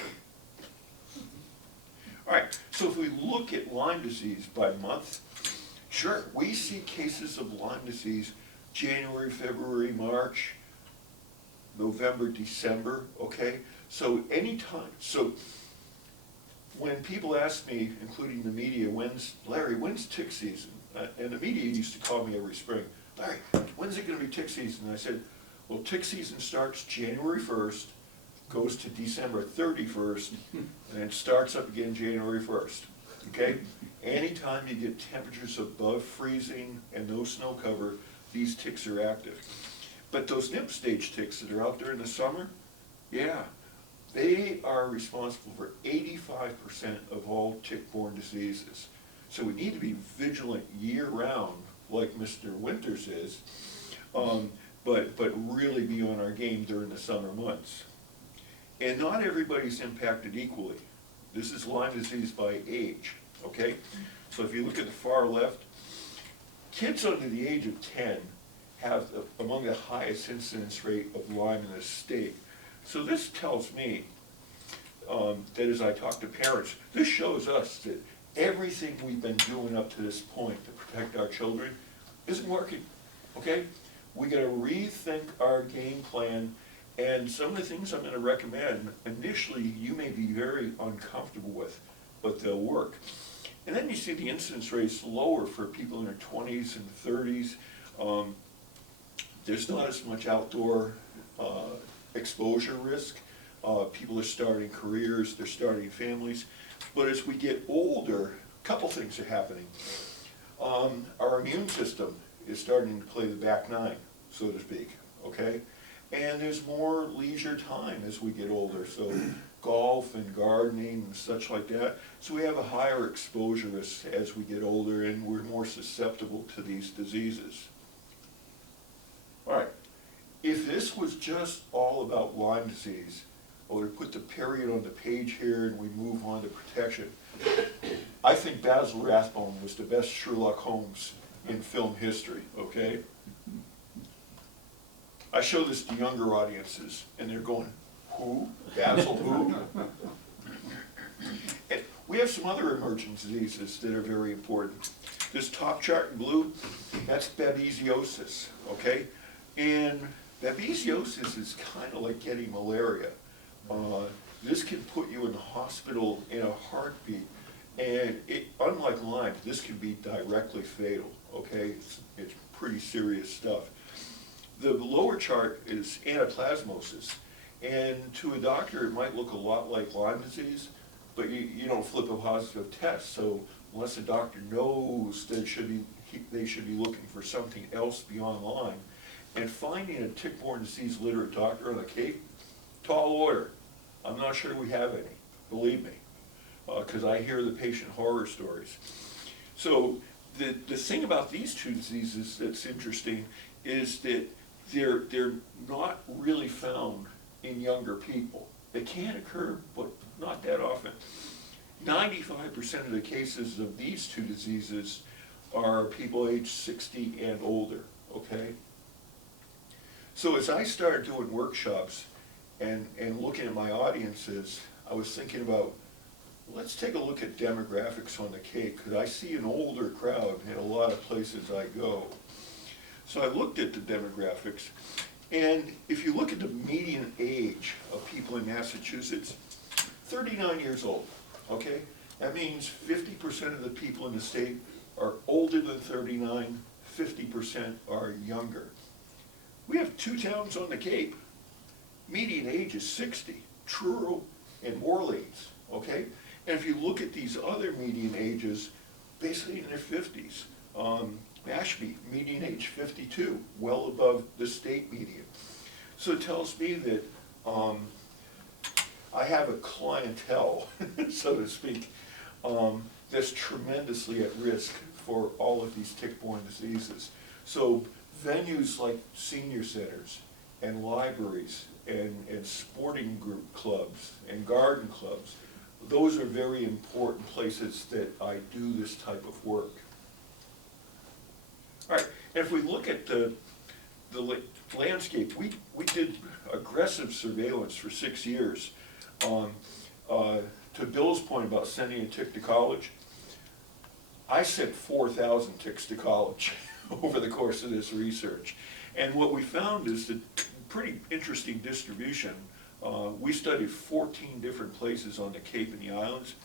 All right, so if we look at Lyme disease by month, sure, we see cases of Lyme disease January, February, March, November, December, okay? So anytime, so when people ask me, including the media, Larry, when's tick season? And the media used to call me every spring, "Larry, when's it gonna be tick season?" And I said, well, tick season starts January 1st, goes to December 31st, and then starts up again January 1st, okay? Anytime you get temperatures above freezing and no snow cover, these ticks are active. But those nymph stage ticks that are out there in the summer, yeah, they are responsible for 85% of all tick-borne diseases. So we need to be vigilant year-round, like Mr. Winters is, but really be on our game during the summer months. And not everybody's impacted equally. This is Lyme disease by age, okay? So if you look at the far left, kids under the age of 10 have among the highest incidence rate of Lyme in the state. So this tells me that as I talk to parents, this shows us that everything we've been doing up to this point to protect our children isn't working, okay? We gotta rethink our game plan, and some of the things I'm gonna recommend, initially you may be very uncomfortable with, but they'll work. And then you see the incidence rates lower for people in their 20s and 30s. There's not as much outdoor exposure risk. People are starting careers, they're starting families. But as we get older, a couple things are happening. Our immune system is starting to play the back nine, so to speak, okay? And there's more leisure time as we get older, so golf and gardening and such like that. So we have a higher exposure as we get older, and we're more susceptible to these diseases. All right, if this was just all about Lyme disease, I would have put the period on the page here and we move on to protection. I think Basil Rathbone was the best Sherlock Holmes in film history, okay? I show this to younger audiences and they're going, who? Basil who? And we have some other emerging diseases that are very important. This top chart in blue, that's babesiosis, okay? And babesiosis is kind of like getting malaria. This can put you in the hospital in a heartbeat, and unlike Lyme, this can be directly fatal, okay? It's pretty serious stuff. The lower chart is anaplasmosis, and to a doctor it might look a lot like Lyme disease, but you don't flip a positive test, so unless the doctor knows that they should be looking for something else beyond Lyme. And finding a tick-borne disease literate doctor on the Cape, tall order. I'm not sure we have any, believe me, because I hear the patient horror stories. So the thing about these two diseases that's interesting is that they're not really found in younger people. They can occur, but not that often. 95% of the cases of these two diseases are people age 60 and older, okay? So as I started doing workshops and looking at my audiences, I was thinking about, let's take a look at demographics on the Cape, because I see an older crowd in a lot of places I go. So I looked at the demographics, and if you look at the median age of people in Massachusetts, 39 years old, okay? That means 50% of the people in the state are older than 39, 50% are younger. We have 2 towns on the Cape. Median age is 60, Truro and Orleans, okay? And if you look at these other median ages, basically in their 50s. Mashpee, median age 52, well above the state median. So it tells me that I have a clientele, so to speak, that's tremendously at risk for all of these tick-borne diseases. So venues like senior centers and libraries and sporting group clubs and garden clubs, those are very important places that I do this type of work. All right, and if we look at the landscape, we did aggressive surveillance for 6 years. To Bill's point about sending a tick to college, I sent 4,000 ticks to college over the course of this research. And what we found is the pretty interesting distribution. We studied 14 different places on the Cape and the islands.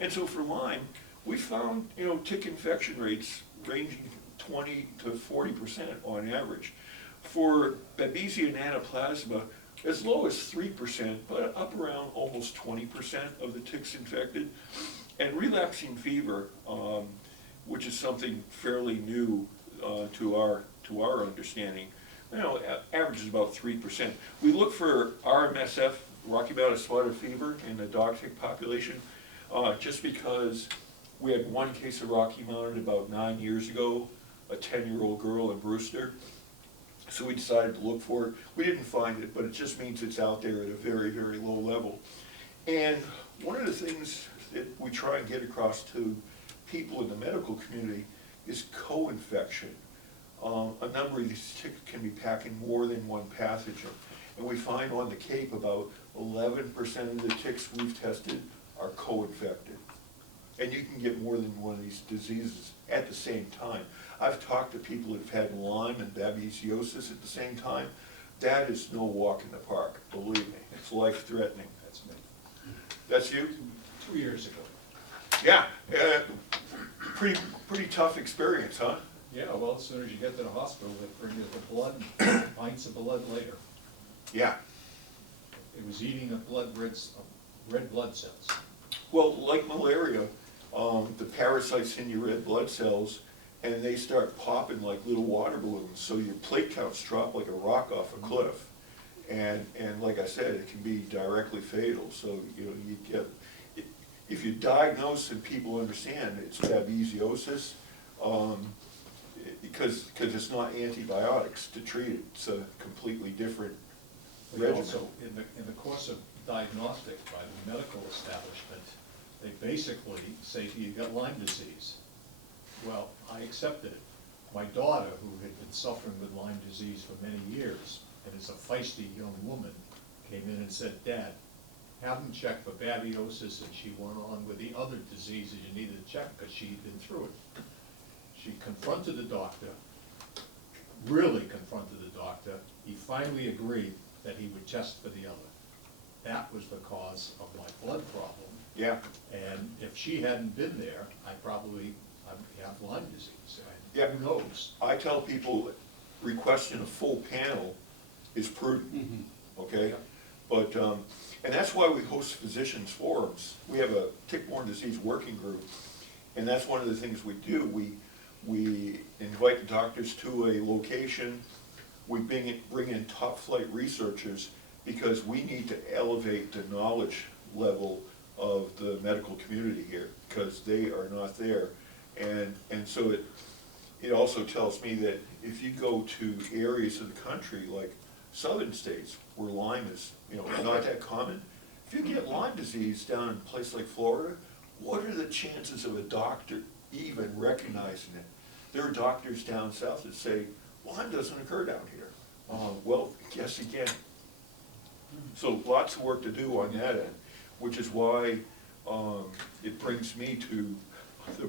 And so for Lyme, we found, tick infection rates ranging 20 to 40% on average. For Babesia and Anaplasma, as low as 3%, but up around almost 20% of the ticks infected. And relapsing fever, which is something fairly new to our understanding, averages about 3%. We look for RMSF, Rocky Mountain Spotted Fever, in the dog tick population, just because we had 1 case of Rocky Mountain about 9 years ago, a 10-year-old girl in Brewster. So we decided to look for it. We didn't find it, but it just means it's out there at a very, very low level. And one of the things that we try and get across to people in the medical community is co-infection. A number of these ticks can be packing more than one pathogen. And we find on the Cape about 11% of the ticks we've tested are co-infected. And you can get more than one of these diseases at the same time. I've talked to people that have had Lyme and babesiosis at the same time. That is no walk in the park, believe me. It's life-threatening. That's me. That's you? 2 years ago. Yeah, pretty tough experience, huh? Yeah, well, as soon as you get to the hospital, they bring you the blood, pints of blood later. Yeah. It was eating red blood cells. Well, like malaria, the parasites in your red blood cells, and they start popping like little water balloons, so your plate counts drop like a rock off a cliff. And like I said, it can be directly fatal, so you get, if you diagnose and people understand it's babesiosis, because it's not antibiotics to treat it, it's a completely different regimen. Also, in the course of diagnostic by the medical establishment, they basically say to you, you got Lyme disease. Well, I accepted it. My daughter, who had been suffering with Lyme disease for many years, and is a feisty young woman, came in and said, Dad, have them check for babesiosis, and she went on with the other diseases you needed to check because she'd been through it. She confronted the doctor, really confronted the doctor. He finally agreed that he would test for the other. That was the cause of my blood problem. Yeah. And if she hadn't been there, I'd have Lyme disease. Yeah. Who knows? I tell people requesting a full panel is prudent, okay? But, and that's why we host physicians forums. We have a tick-borne disease working group, and that's one of the things we do. We invite the doctors to a location. We bring in top-flight researchers because we need to elevate the knowledge level of the medical community here because they are not there. And so it also tells me that if you go to areas of the country like southern states where Lyme is not that common, if you get Lyme disease down in a place like Florida, what are the chances of a doctor even recognizing it? There are doctors down south that say, Lyme doesn't occur down here. Well, yes, you can. So lots of work to do on that end, which is why it brings me to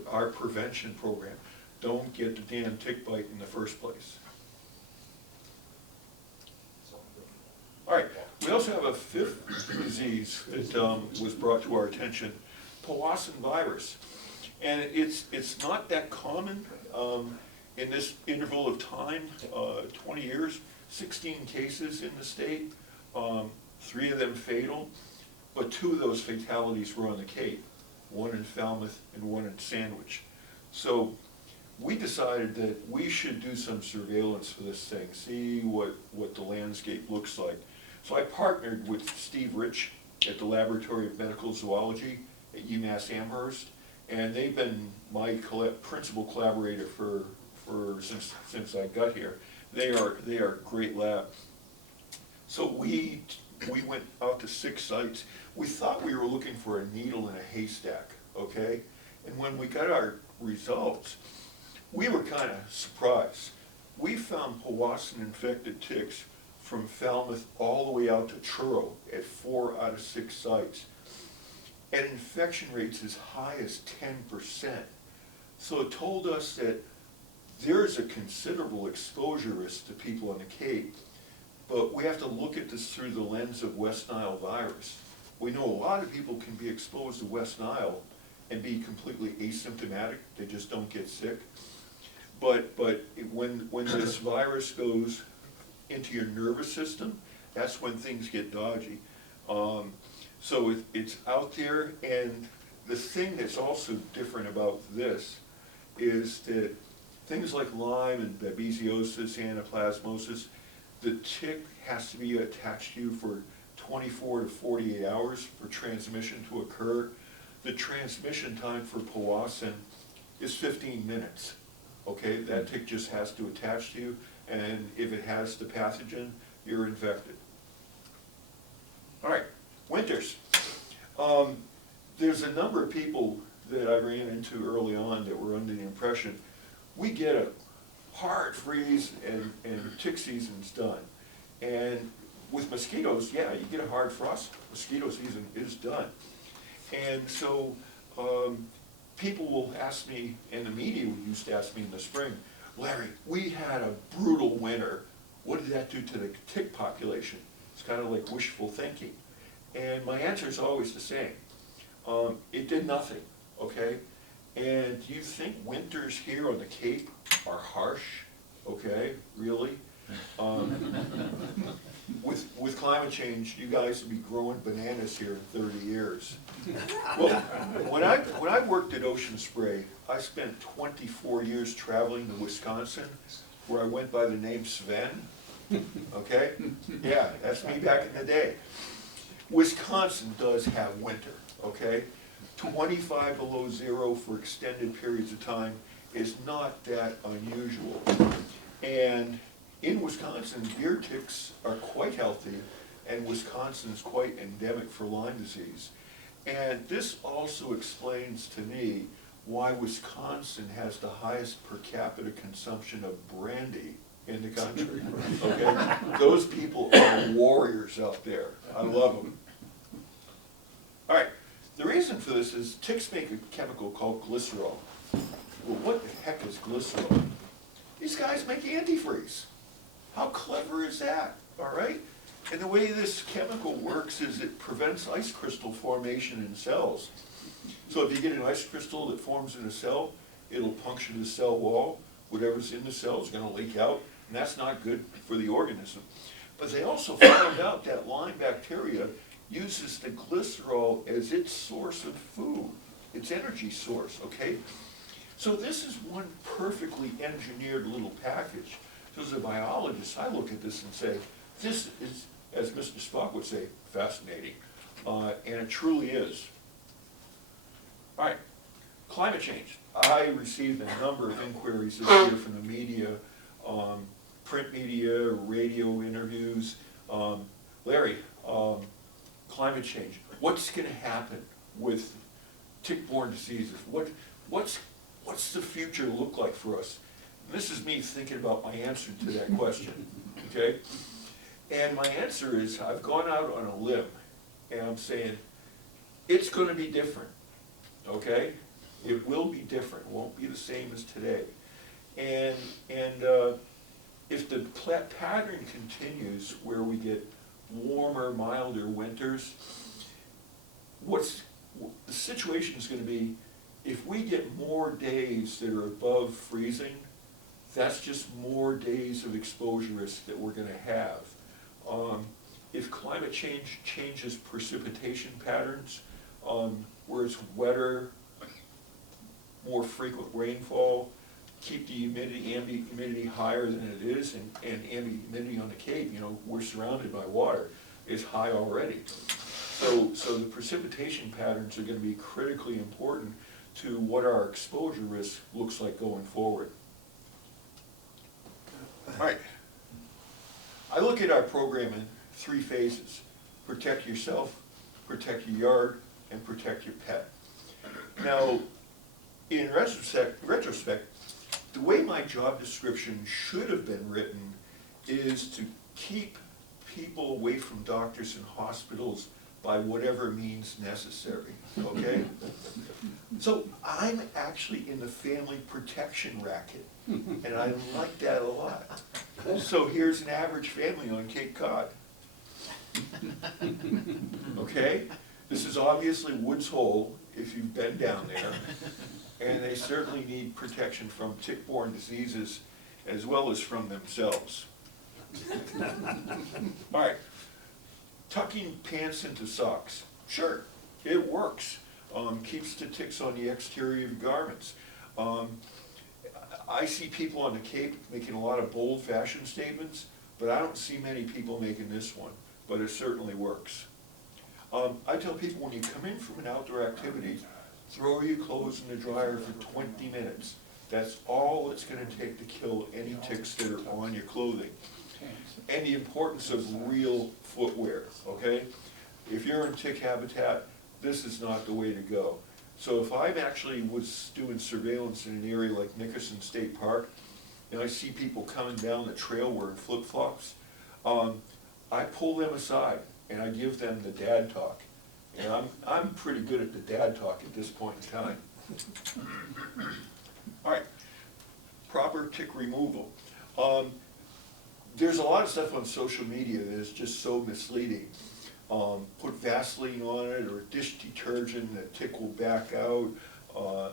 our prevention program. Don't get the damn tick bite in the first place. All right, we also have a 5th disease that was brought to our attention, Powassan virus. And it's not that common, in this interval of time, 20 years, 16 cases in the state, 3 of them fatal, but 2 of those fatalities were on the Cape, 1 in Falmouth and 1 in Sandwich. So we decided that we should do some surveillance for this thing, see what the landscape looks like. So I partnered with Steve Rich at the Laboratory of Medical Zoology at UMass Amherst, and they've been my principal collaborator since I got here. They are a great lab. So we went out to 6 sites. We thought we were looking for a needle in a haystack, okay? And when we got our results, we were kind of surprised. We found Powassan infected ticks from Falmouth all the way out to Truro at 4 out of 6 sites, at infection rates as high as 10%. So it told us that there's a considerable exposure risk to people on the Cape, but we have to look at this through the lens of West Nile virus. We know a lot of people can be exposed to West Nile and be completely asymptomatic, they just don't get sick. But when this virus goes into your nervous system, that's when things get dodgy. So it's out there, and the thing that's also different about this is that things like Lyme and babesiosis, anaplasmosis, the tick has to be attached to you for 24 to 48 hours for transmission to occur. The transmission time for Powassan is 15 minutes. Okay, that tick just has to attach to you, and if it has the pathogen, you're infected. All right, winters. There's a number of people that I ran into early on that were under the impression we get a hard freeze and tick season's done. And with mosquitoes, yeah, you get a hard frost, mosquito season is done. And so people will ask me, and the media used to ask me in the spring, Larry, we had a brutal winter. What did that do to the tick population? It's kind of like wishful thinking. And my answer is always the same. It did nothing, okay? And do you think winters here on the Cape are harsh? Okay, really? With climate change, you guys will be growing bananas here in 30 years. Well, when I worked at Ocean Spray, I spent 24 years traveling to Wisconsin, where I went by the name Sven. Okay? Yeah, that's me back in the day. Wisconsin does have winter, okay? 25 below 0 for extended periods of time is not that unusual. And in Wisconsin, deer ticks are quite healthy, and Wisconsin is quite endemic for Lyme disease. And this also explains to me why Wisconsin has the highest per capita consumption of brandy in the country, okay? Those people are warriors out there. I love them. All right, the reason for this is ticks make a chemical called glycerol. Well, what the heck is glycerol? These guys make antifreeze. How clever is that, all right? And the way this chemical works is it prevents ice crystal formation in cells. So if you get an ice crystal that forms in a cell, it'll puncture the cell wall. Whatever's in the cell is going to leak out, and that's not good for the organism. But they also found out that Lyme bacteria uses the glycerol as its source of food, its energy source, okay? So this is one perfectly engineered little package. So as a biologist, I look at this and say, this is, as Mr. Spock would say, fascinating. And it truly is. All right, climate change. I received a number of inquiries this year from the media, print media, radio interviews. Larry, climate change. What's going to happen with tick-borne diseases? What's the future look like for us? And this is me thinking about my answer to that question, okay? And my answer is, I've gone out on a limb, and I'm saying, it's going to be different, okay? It will be different. It won't be the same as today. And if the pattern continues where we get warmer, milder winters, the situation is going to be, if we get more days that are above freezing, that's just more days of exposure risk that we're gonna have. If climate change changes precipitation patterns, where it's wetter, more frequent rainfall, keep the humidity, ambient humidity higher than it is, and ambient humidity on the Cape, you know, we're surrounded by water, is high already. So the precipitation patterns are gonna be critically important to what our exposure risk looks like going forward. All right. I look at our program in 3 phases: protect yourself, protect your yard, and protect your pet. Now, in retrospect, the way my job description should have been written is to keep people away from doctors and hospitals by whatever means necessary, okay? So I'm actually in the family protection racket, and I like that a lot. So here's an average family on Cape Cod. Okay? This is obviously Woods Hole, if you've been down there, and they certainly need protection from tick-borne diseases as well as from themselves. All right, tucking pants into socks. Sure, it works. Keeps the ticks on the exterior of garments. I see people on the Cape making a lot of bold fashion statements, but I don't see many people making this one, but it certainly works. I tell people when you come in from an outdoor activity, throw your clothes in the dryer for 20 minutes. That's all it's gonna take to kill any ticks that are on your clothing. And the importance of real footwear, okay? If you're in tick habitat, this is not the way to go. So if I actually was doing surveillance in an area like Nickerson State Park, and I see people coming down the trail wearing flip-flops, I pull them aside and I give them the dad talk. And I'm pretty good at the dad talk at this point in time. All right, proper tick removal. There's a lot of stuff on social media that is just so misleading. Put Vaseline on it or dish detergent, the tick will back out,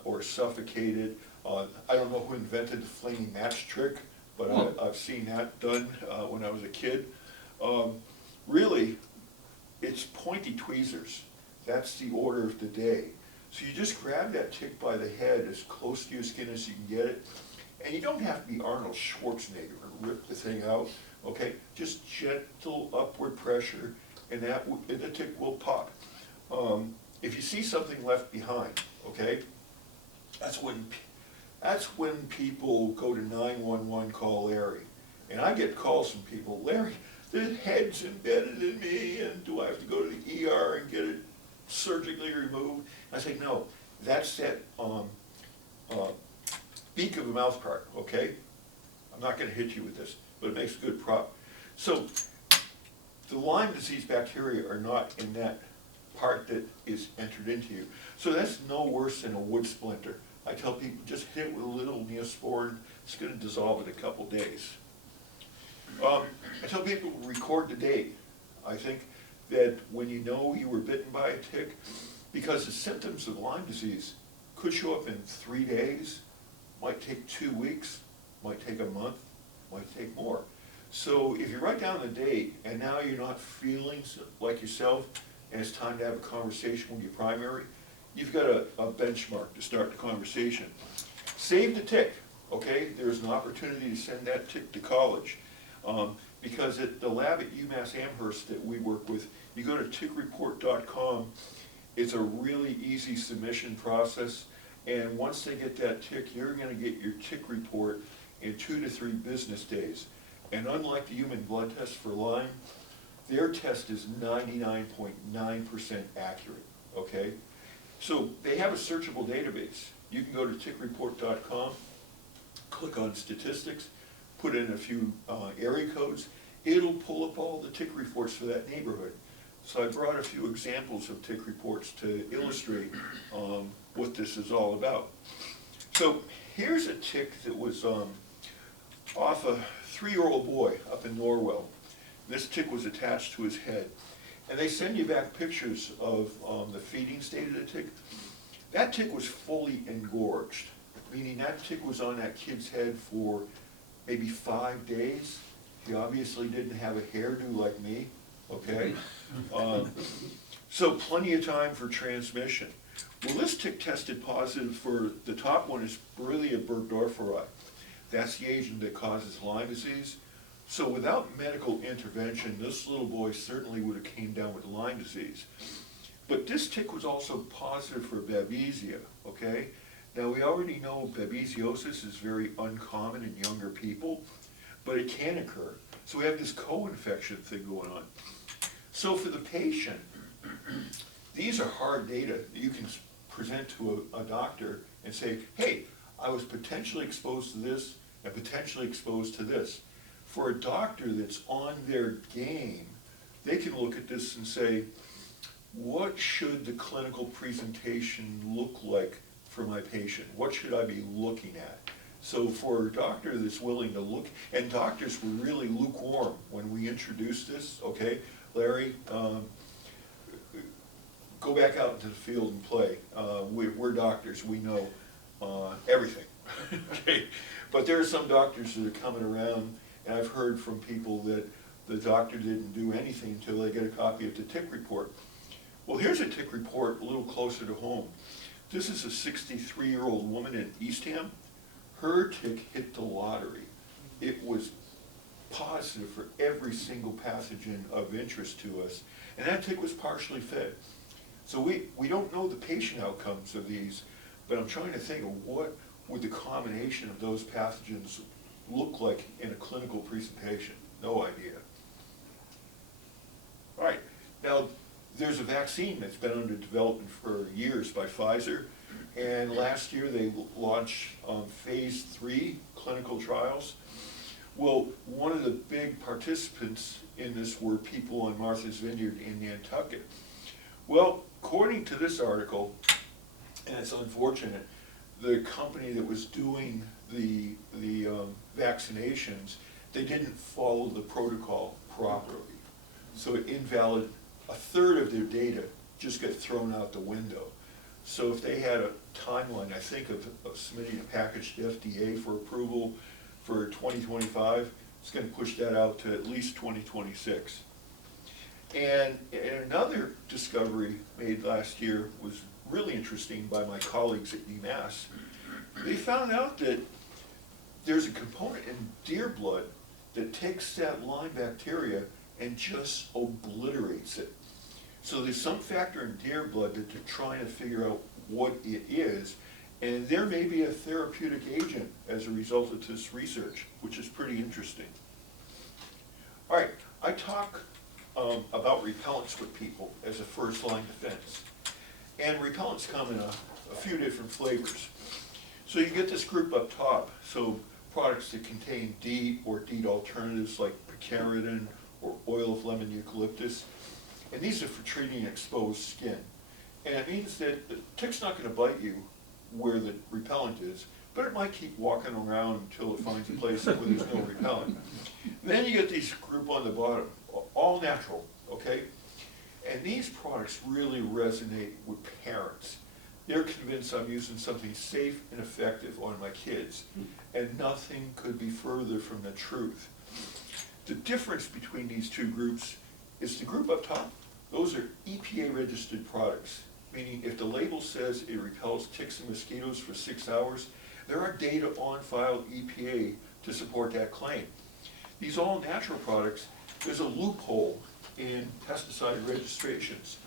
or suffocate it. I don't know who invented the flaming match trick, but I've seen that done when I was a kid. Really, it's pointy tweezers. That's the order of the day. So you just grab that tick by the head as close to your skin as you can get it. And you don't have to be Arnold Schwarzenegger and rip the thing out, okay? Just gentle upward pressure and the tick will pop. If you see something left behind, okay, that's when people go to 911, call Larry. And I get calls from people, Larry, the head's embedded in me, and do I have to go to the ER and get it surgically removed? I say, no, that's that beak of the mouth part, okay? I'm not gonna hit you with this, but it makes a good prop. So, the Lyme disease bacteria are not in that part that is entered into you. So that's no worse than a wood splinter. I tell people, just hit it with a little Neosporin, it's gonna dissolve in a couple days. I tell people, record the date. I think that when you know you were bitten by a tick, because the symptoms of Lyme disease could show up in 3 days, might take 2 weeks, might take a month, might take more. So if you write down the date and now you're not feeling like yourself and it's time to have a conversation with your primary, you've got a benchmark to start the conversation. Save the tick, okay? There's an opportunity to send that tick to college. Because at the lab at UMass Amherst that we work with, you go to tickreport.com, it's a really easy submission process, and once they get that tick, you're gonna get your tick report in 2 to 3 business days. And unlike the human blood test for Lyme, their test is 99.9% accurate, okay? So they have a searchable database. You can go to tickreport.com, click on statistics, put in a few area codes, it'll pull up all the tick reports for that neighborhood. So I brought a few examples of tick reports to illustrate what this is all about. So here's a tick that was off a 3-year-old boy up in Norwell. This tick was attached to his head. And they send you back pictures of the feeding state of the tick. that tick was fully engorged, meaning that tick was on that kid's head for maybe 5 days. He obviously didn't have a hairdo like me, okay? So plenty of time for transmission. Well, this tick tested positive for, the top one is Borrelia burgdorferi. That's the agent that causes Lyme disease. So without medical intervention, this little boy certainly would have came down with Lyme disease. But this tick was also positive for Babesia, okay? Now we already know babesiosis is very uncommon in younger people, but it can occur. So we have this co-infection thing going on. So for the patient, these are hard data that you can present to a doctor and say, hey, I was potentially exposed to this and potentially exposed to this. For a doctor that's on their game, they can look at this and say, what should the clinical presentation look like for my patient? What should I be looking at? So for a doctor that's willing to look, and doctors were really lukewarm when we introduced this, okay? Larry, go back out into the field and play. We're doctors, we know everything, okay? But there are some doctors that are coming around, and I've heard from people that the doctor didn't do anything until they get a copy of the tick report. Well, here's a tick report a little closer to home. This is a 63-year-old woman in Eastham. Her tick hit the lottery. It was positive for every single pathogen of interest to us, and that tick was partially fed. So we don't know the patient outcomes of these, but I'm trying to think of what would the combination of those pathogens look like in a clinical presentation. No idea. All right, now there's a vaccine that's been under development for years by Pfizer, and last year they launched phase 3 clinical trials. Well, one of the big participants in this were people on Martha's Vineyard in Nantucket. Well, according to this article, and it's unfortunate, the company that was doing the vaccinations, they didn't follow the protocol properly. So it invalid, a third of their data just got thrown out the window. So if they had a timeline, I think, of submitting a package to FDA for approval for 2025, it's going to push that out to at least 2026. And another discovery made last year was really interesting by my colleagues at UMass. They found out that there's a component in deer blood that takes that Lyme bacteria and just obliterates it. So there's some factor in deer blood that they're trying to figure out what it is, and there may be a therapeutic agent as a result of this research, which is pretty interesting. All right, I talk about repellents with people as a first line defense. And repellents come in a few different flavors. So you get this group up top, so products that contain DEET or DEET alternatives like picaridin or oil of lemon eucalyptus. And these are for treating exposed skin. And it means that the tick's not going to bite you where the repellent is, but it might keep walking around until it finds a place where there's no repellent. Then you get these group on the bottom, all natural, okay? And these products really resonate with parents. They're convinced I'm using something safe and effective on my kids, and nothing could be further from the truth. The difference between these two groups is the group up top, those are EPA-registered products, meaning if the label says it repels ticks and mosquitoes for 6 hours, there are data on file at EPA to support that claim. These all-natural products, there's a loophole in pesticide registrations.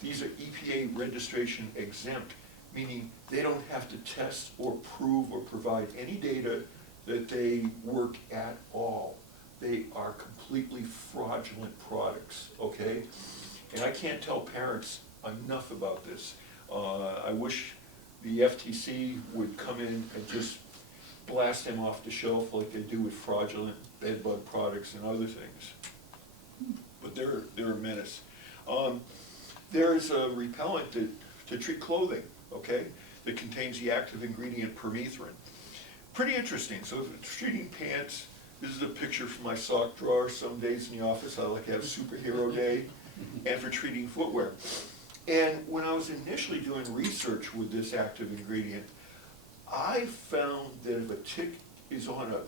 These are EPA registration exempt, meaning they don't have to test or prove or provide any data that they work at all. They are completely fraudulent products, okay? And I can't tell parents enough about this. I wish the FTC would come in and just blast them off the shelf like they do with fraudulent bedbug products and other things. But they're a menace. There's a repellent to treat clothing, okay, that contains the active ingredient permethrin. Pretty interesting. So if it's treating pants, this is a picture from my sock drawer. Some days in the office I like to have superhero day, and for treating footwear. And when I was initially doing research with this active ingredient, I found that if a tick is on a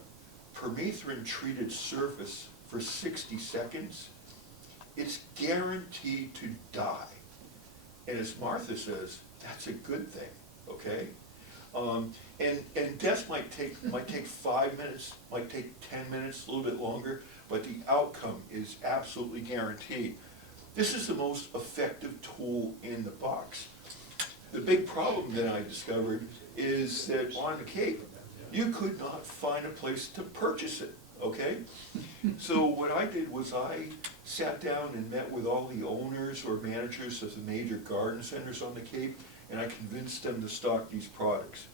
permethrin-treated surface for 60 seconds, it's guaranteed to die. And as Martha says, that's a good thing, okay? And death might take 5 minutes, might take 10 minutes, a little bit longer, but the outcome is absolutely guaranteed. This is the most effective tool in the box. The big problem that I discovered is that on the Cape, you could not find a place to purchase it, okay? So what I did was I sat down and met with all the owners or managers of the major garden centers on the Cape, and I convinced them to stock these products.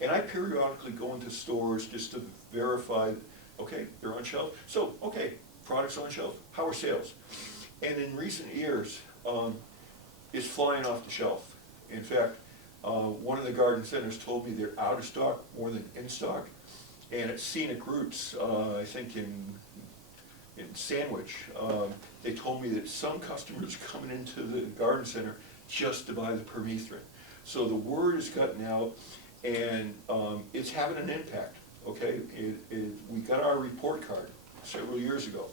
And I periodically go into stores just to verify, okay, they're on shelf. So, okay, products on shelf, how are sales? And in recent years, it's flying off the shelf. In fact, one of the garden centers told me they're out of stock more than in stock. And at Scenic Roots, I think in Sandwich, they told me that some customers are coming into the garden center just to buy the permethrin. So the word has gotten out, and it's having an impact, okay? We got our report card several years ago.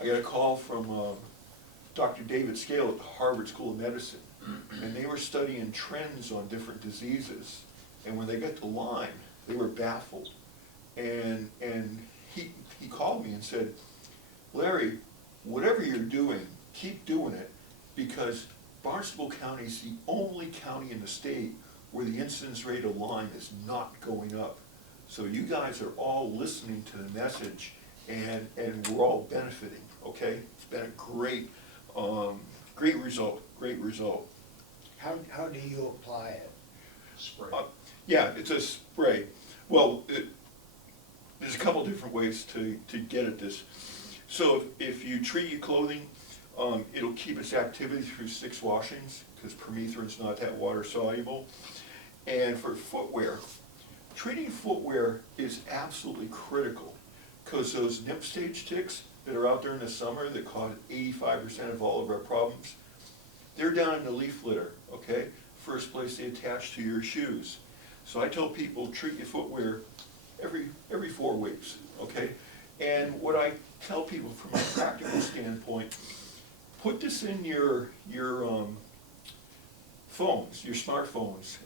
I got a call from Dr. David Scale at the Harvard School of Medicine, and they were studying trends on different diseases. And when they got to Lyme, they were baffled. And he called me and said, Larry, whatever you're doing, keep doing it, because Barnstable County is the only county in the state where the incidence rate of Lyme is not going up. So you guys are all listening to the message, and we're all benefiting, okay? It's been a great, great result, great result. How do you apply it? Spray. Yeah, it's a spray. Well, there's a couple different ways to get at this. So if you treat your clothing, it'll keep its activity through 6 washings, because permethrin's not that water soluble. And for footwear, treating footwear is absolutely critical, because those nymph stage ticks that are out there in the summer that cause 85% of all of our problems, they're down in the leaf litter, okay? First place they attach to your shoes. So I tell people, treat your footwear every 4 weeks, okay? And what I tell people from a practical standpoint, put this in your phones, your smartphones,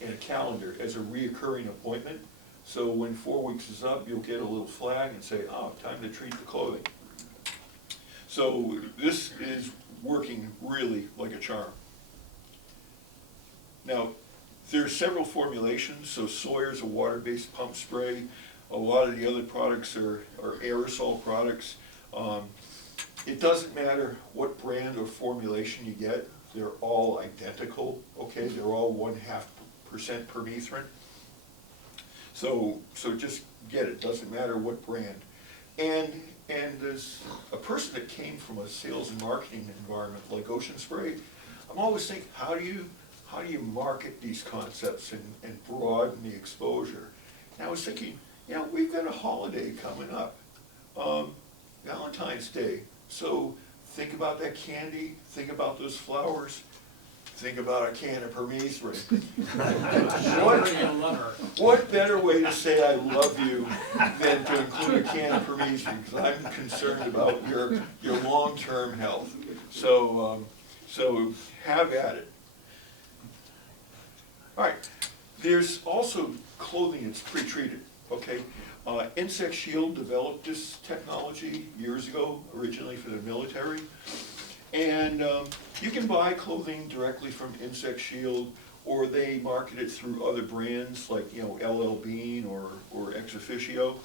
in a calendar as a reoccurring appointment. So when 4 weeks is up, you'll get a little flag and say, oh, time to treat the clothing. So this is working really like a charm. Now, there are several formulations. So Sawyer's a water-based pump spray. A lot of the other products are aerosol products. It doesn't matter what brand or formulation you get. They're all identical, okay? They're all 0.5% permethrin. So just get it, doesn't matter what brand. And there's a person that came from a sales and marketing environment like Ocean Spray. I'm always thinking, how do you market these concepts and broaden the exposure? And I was thinking, you know, we've got a holiday coming up, Valentine's Day. So think about that candy, think about those flowers, think about a can of permethrin. What better way to say I love you than to include a can of permethrin, because I'm concerned about your long-term health. So have at it. All right, there's also clothing that's pre-treated, okay? Insect Shield developed this technology years ago, originally for the military. And you can buy clothing directly from Insect Shield, or they market it through other brands like, you know, LL Bean or Ex Officio.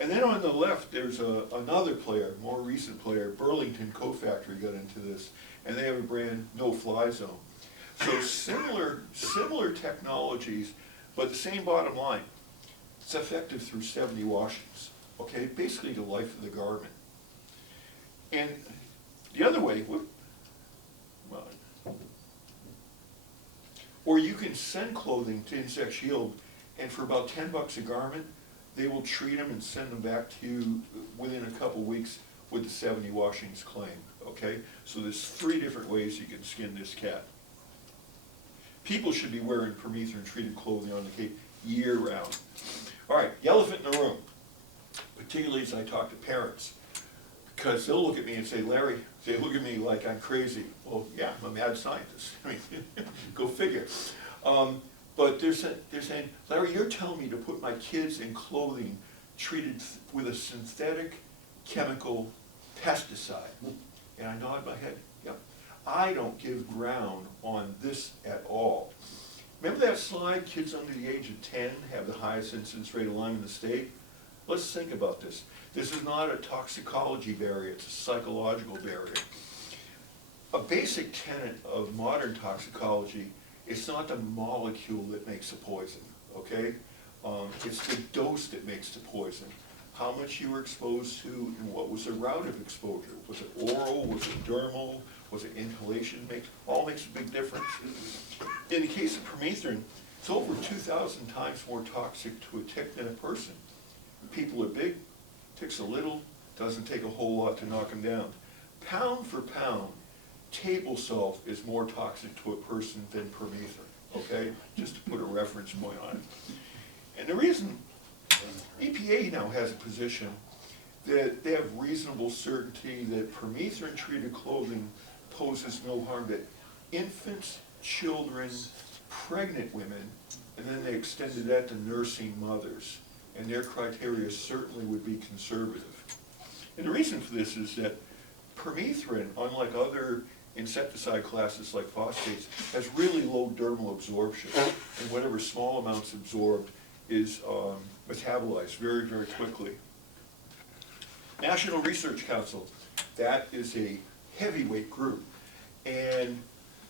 And then on the left, there's another player, more recent player, Burlington Co-Factory got into this, and they have a brand, No Fly Zone. So similar technologies, but the same bottom line. It's effective through 70 washings, okay? Basically the life of the garment. And the other way, or you can send clothing to Insect Shield, and for about $10 a garment, they will treat them and send them back to you within a couple weeks with the 70 washings claim, okay? So there's 3 different ways you can skin this cat. People should be wearing permethrin-treated clothing on the Cape year-round. All right, the elephant in the room, particularly as I talk to parents, because they'll look at me and say, Larry, they look at me like I'm crazy. Well, yeah, I'm a mad scientist. I mean, go figure. But they're saying, Larry, you're telling me to put my kids in clothing treated with a synthetic chemical pesticide. And I nod my head, yep. I don't give ground on this at all. Remember that slide, kids under the age of 10 have the highest incidence rate of Lyme in the state? Let's think about this. This is not a toxicology barrier, it's a psychological barrier. A basic tenet of modern toxicology, it's not the molecule that makes the poison, okay? It's the dose that makes the poison. How much you were exposed to and what was the route of exposure. Was it oral, was it dermal, was it inhalation? All makes a big difference. In the case of permethrin, it's over 2,000 times more toxic to a tick than a person. People are big, ticks are little, doesn't take a whole lot to knock them down. Pound for pound, table salt is more toxic to a person than permethrin, okay? Just to put a reference point on it. And the reason, EPA now has a position that they have reasonable certainty that permethrin-treated clothing poses no harm to infants, children, pregnant women, and then they extended that to nursing mothers. And their criteria certainly would be conservative. And the reason for this is that permethrin, unlike other insecticide classes like phosphates, has really low dermal absorption. And whatever small amounts absorbed is metabolized very, very quickly. National Research Council, that is a heavyweight group. And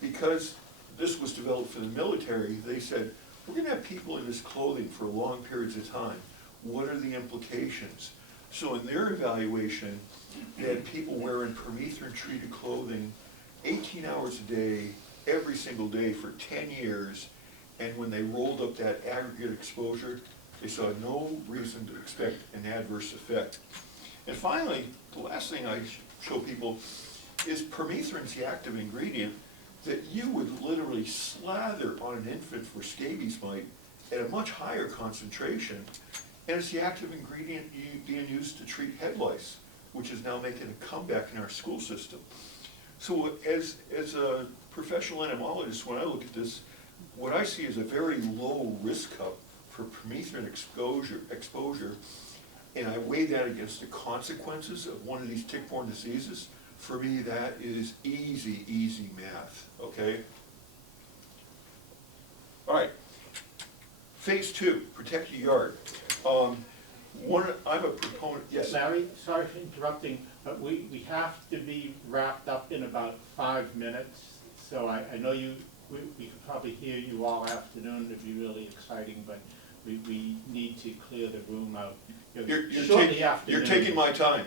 because this was developed for the military, they said, we're going to have people in this clothing for long periods of time. What are the implications? So in their evaluation, they had people wearing permethrin-treated clothing 18 hours a day, every single day for 10 years, and when they rolled up that aggregate exposure, they saw no reason to expect an adverse effect. And finally, the last thing I show people is permethrin's the active ingredient that you would literally slather on an infant for scabies mite at a much higher concentration, and it's the active ingredient being used to treat head lice, which is now making a comeback in our school system. So as a professional entomologist, when I look at this, what I see is a very low risk cup for permethrin exposure, and I weigh that against the consequences of one of these tick-borne diseases. For me, that is easy, easy math, okay? All right, phase 2, protect your yard. I'm a proponent, yes? Larry, sorry for interrupting, but we have to be wrapped up in about 5 minutes. So I know we could probably hear you all afternoon, it'd be really exciting, but we need to clear the room out. You're taking my time.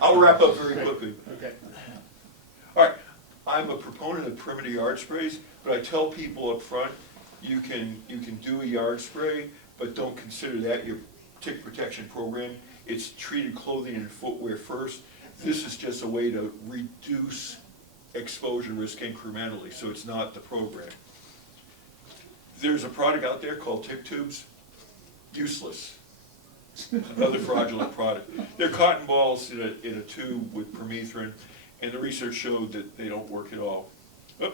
I'll wrap up very quickly. Okay. All right, I'm a proponent of perimeter yard sprays, but I tell people up front, you can do a yard spray, but don't consider that your tick protection program. It's treated clothing and footwear first. This is just a way to reduce exposure risk incrementally, so it's not the program. There's a product out there called tick tubes. Useless. Another fraudulent product. They're cotton balls in a tube with permethrin, and the research showed that they don't work at all. Oh.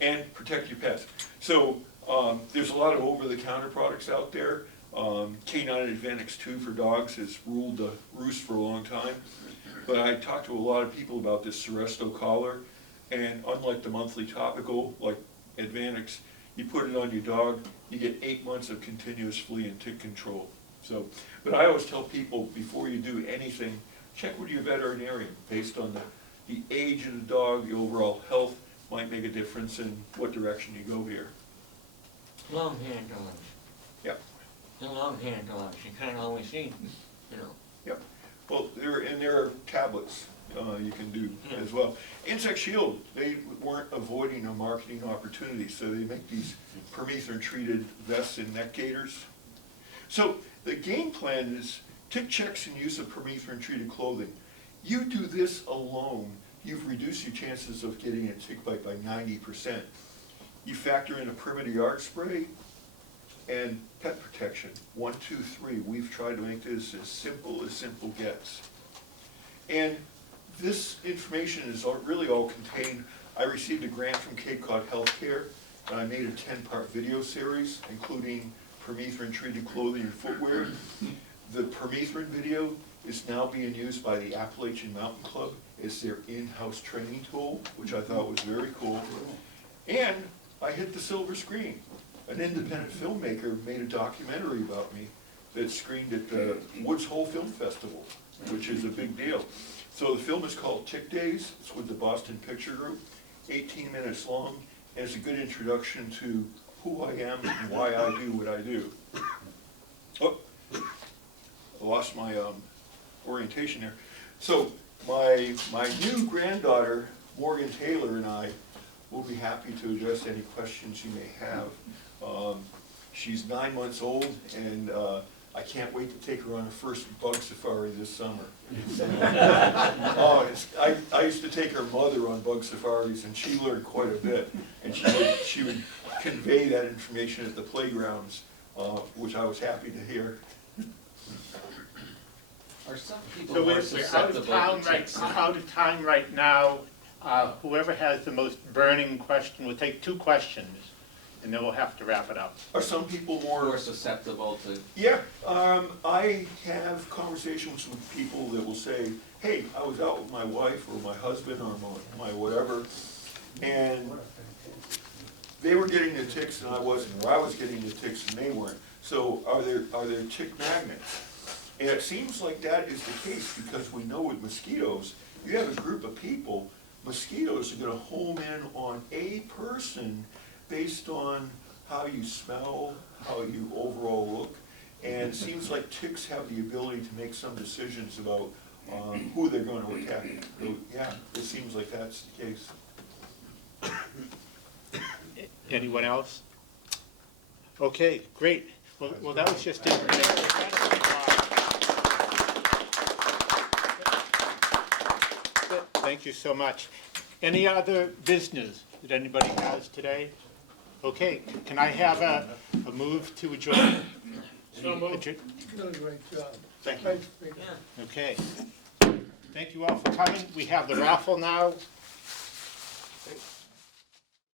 And protect your pets. So there's a lot of over-the-counter products out there. K9 Advantix 2 for dogs has ruled the roost for a long time. But I talked to a lot of people about this Seresto collar, and unlike the monthly topical, like Advantix, you put it on your dog, you get 8 months of continuous flea and tick control. So, but I always tell people, before you do anything, check with your veterinarian. Based on the age of the dog, the overall health might make a difference in what direction you go here. Long-haired dogs. Yep. The long-haired dogs, you can't always see, you know. Yep. Well, there are tablets you can do as well. Insect Shield, they weren't avoiding a marketing opportunity, so they make these permethrin-treated vests and neck gaiters. So the game plan is tick checks and use of permethrin-treated clothing. You do this alone, you've reduced your chances of getting a tick bite by 90%. You factor in a perimeter yard spray and pet protection. 1, 2, 3. We've tried to make this as simple gets. And this information is really all contained. I received a grant from Cape Cod Healthcare, and I made a 10-part video series, including permethrin-treated clothing and footwear. The permethrin video is now being used by the Appalachian Mountain Club as their in-house training tool, which I thought was very cool. And I hit the silver screen. An independent filmmaker made a documentary about me that screened at the Woods Hole Film Festival, which is a big deal. So the film is called Tick Days. It's with the Boston Picture Group, 18 minutes long, and it's a good introduction to who I am and why I do what I do. Oh, I lost my orientation there. So my new granddaughter, Morgan Taylor, and I will be happy to address any questions you may have. She's 9 months old, and I can't wait to take her on her first bug safari this summer. I used to take her mother on bug safaris, and she learned quite a bit. And she would convey that information at the playgrounds, which I was happy to hear. Are some So people more we're out susceptible of town to right, ticks? out of time right now. Whoever has the most burning question, we'll take 2 questions, and then we'll have to wrap it up. Are some people More more? susceptible to, Yeah, I have conversations with people that will say, hey, I was out with my wife or my husband or my whatever, and they were getting the ticks and I wasn't, or I was getting the ticks and they weren't. So are there tick magnets? And it seems like that is the case, because we know with mosquitoes, you have a group of people, mosquitoes are gonna home in on a person based on how you smell, how you overall look. And it seems like ticks have the ability to make some decisions about who they're going to attack. So, yeah, it seems like that's the case. Anyone else? Okay, great. Well, that was just information. Thank you so much. Any other business that anybody has today? Okay, can I have a move to adjourn? So moved. Adjourn- You did a great job. Thank you. Thanks, Peter. Okay. Thank you all for coming. We have the raffle now.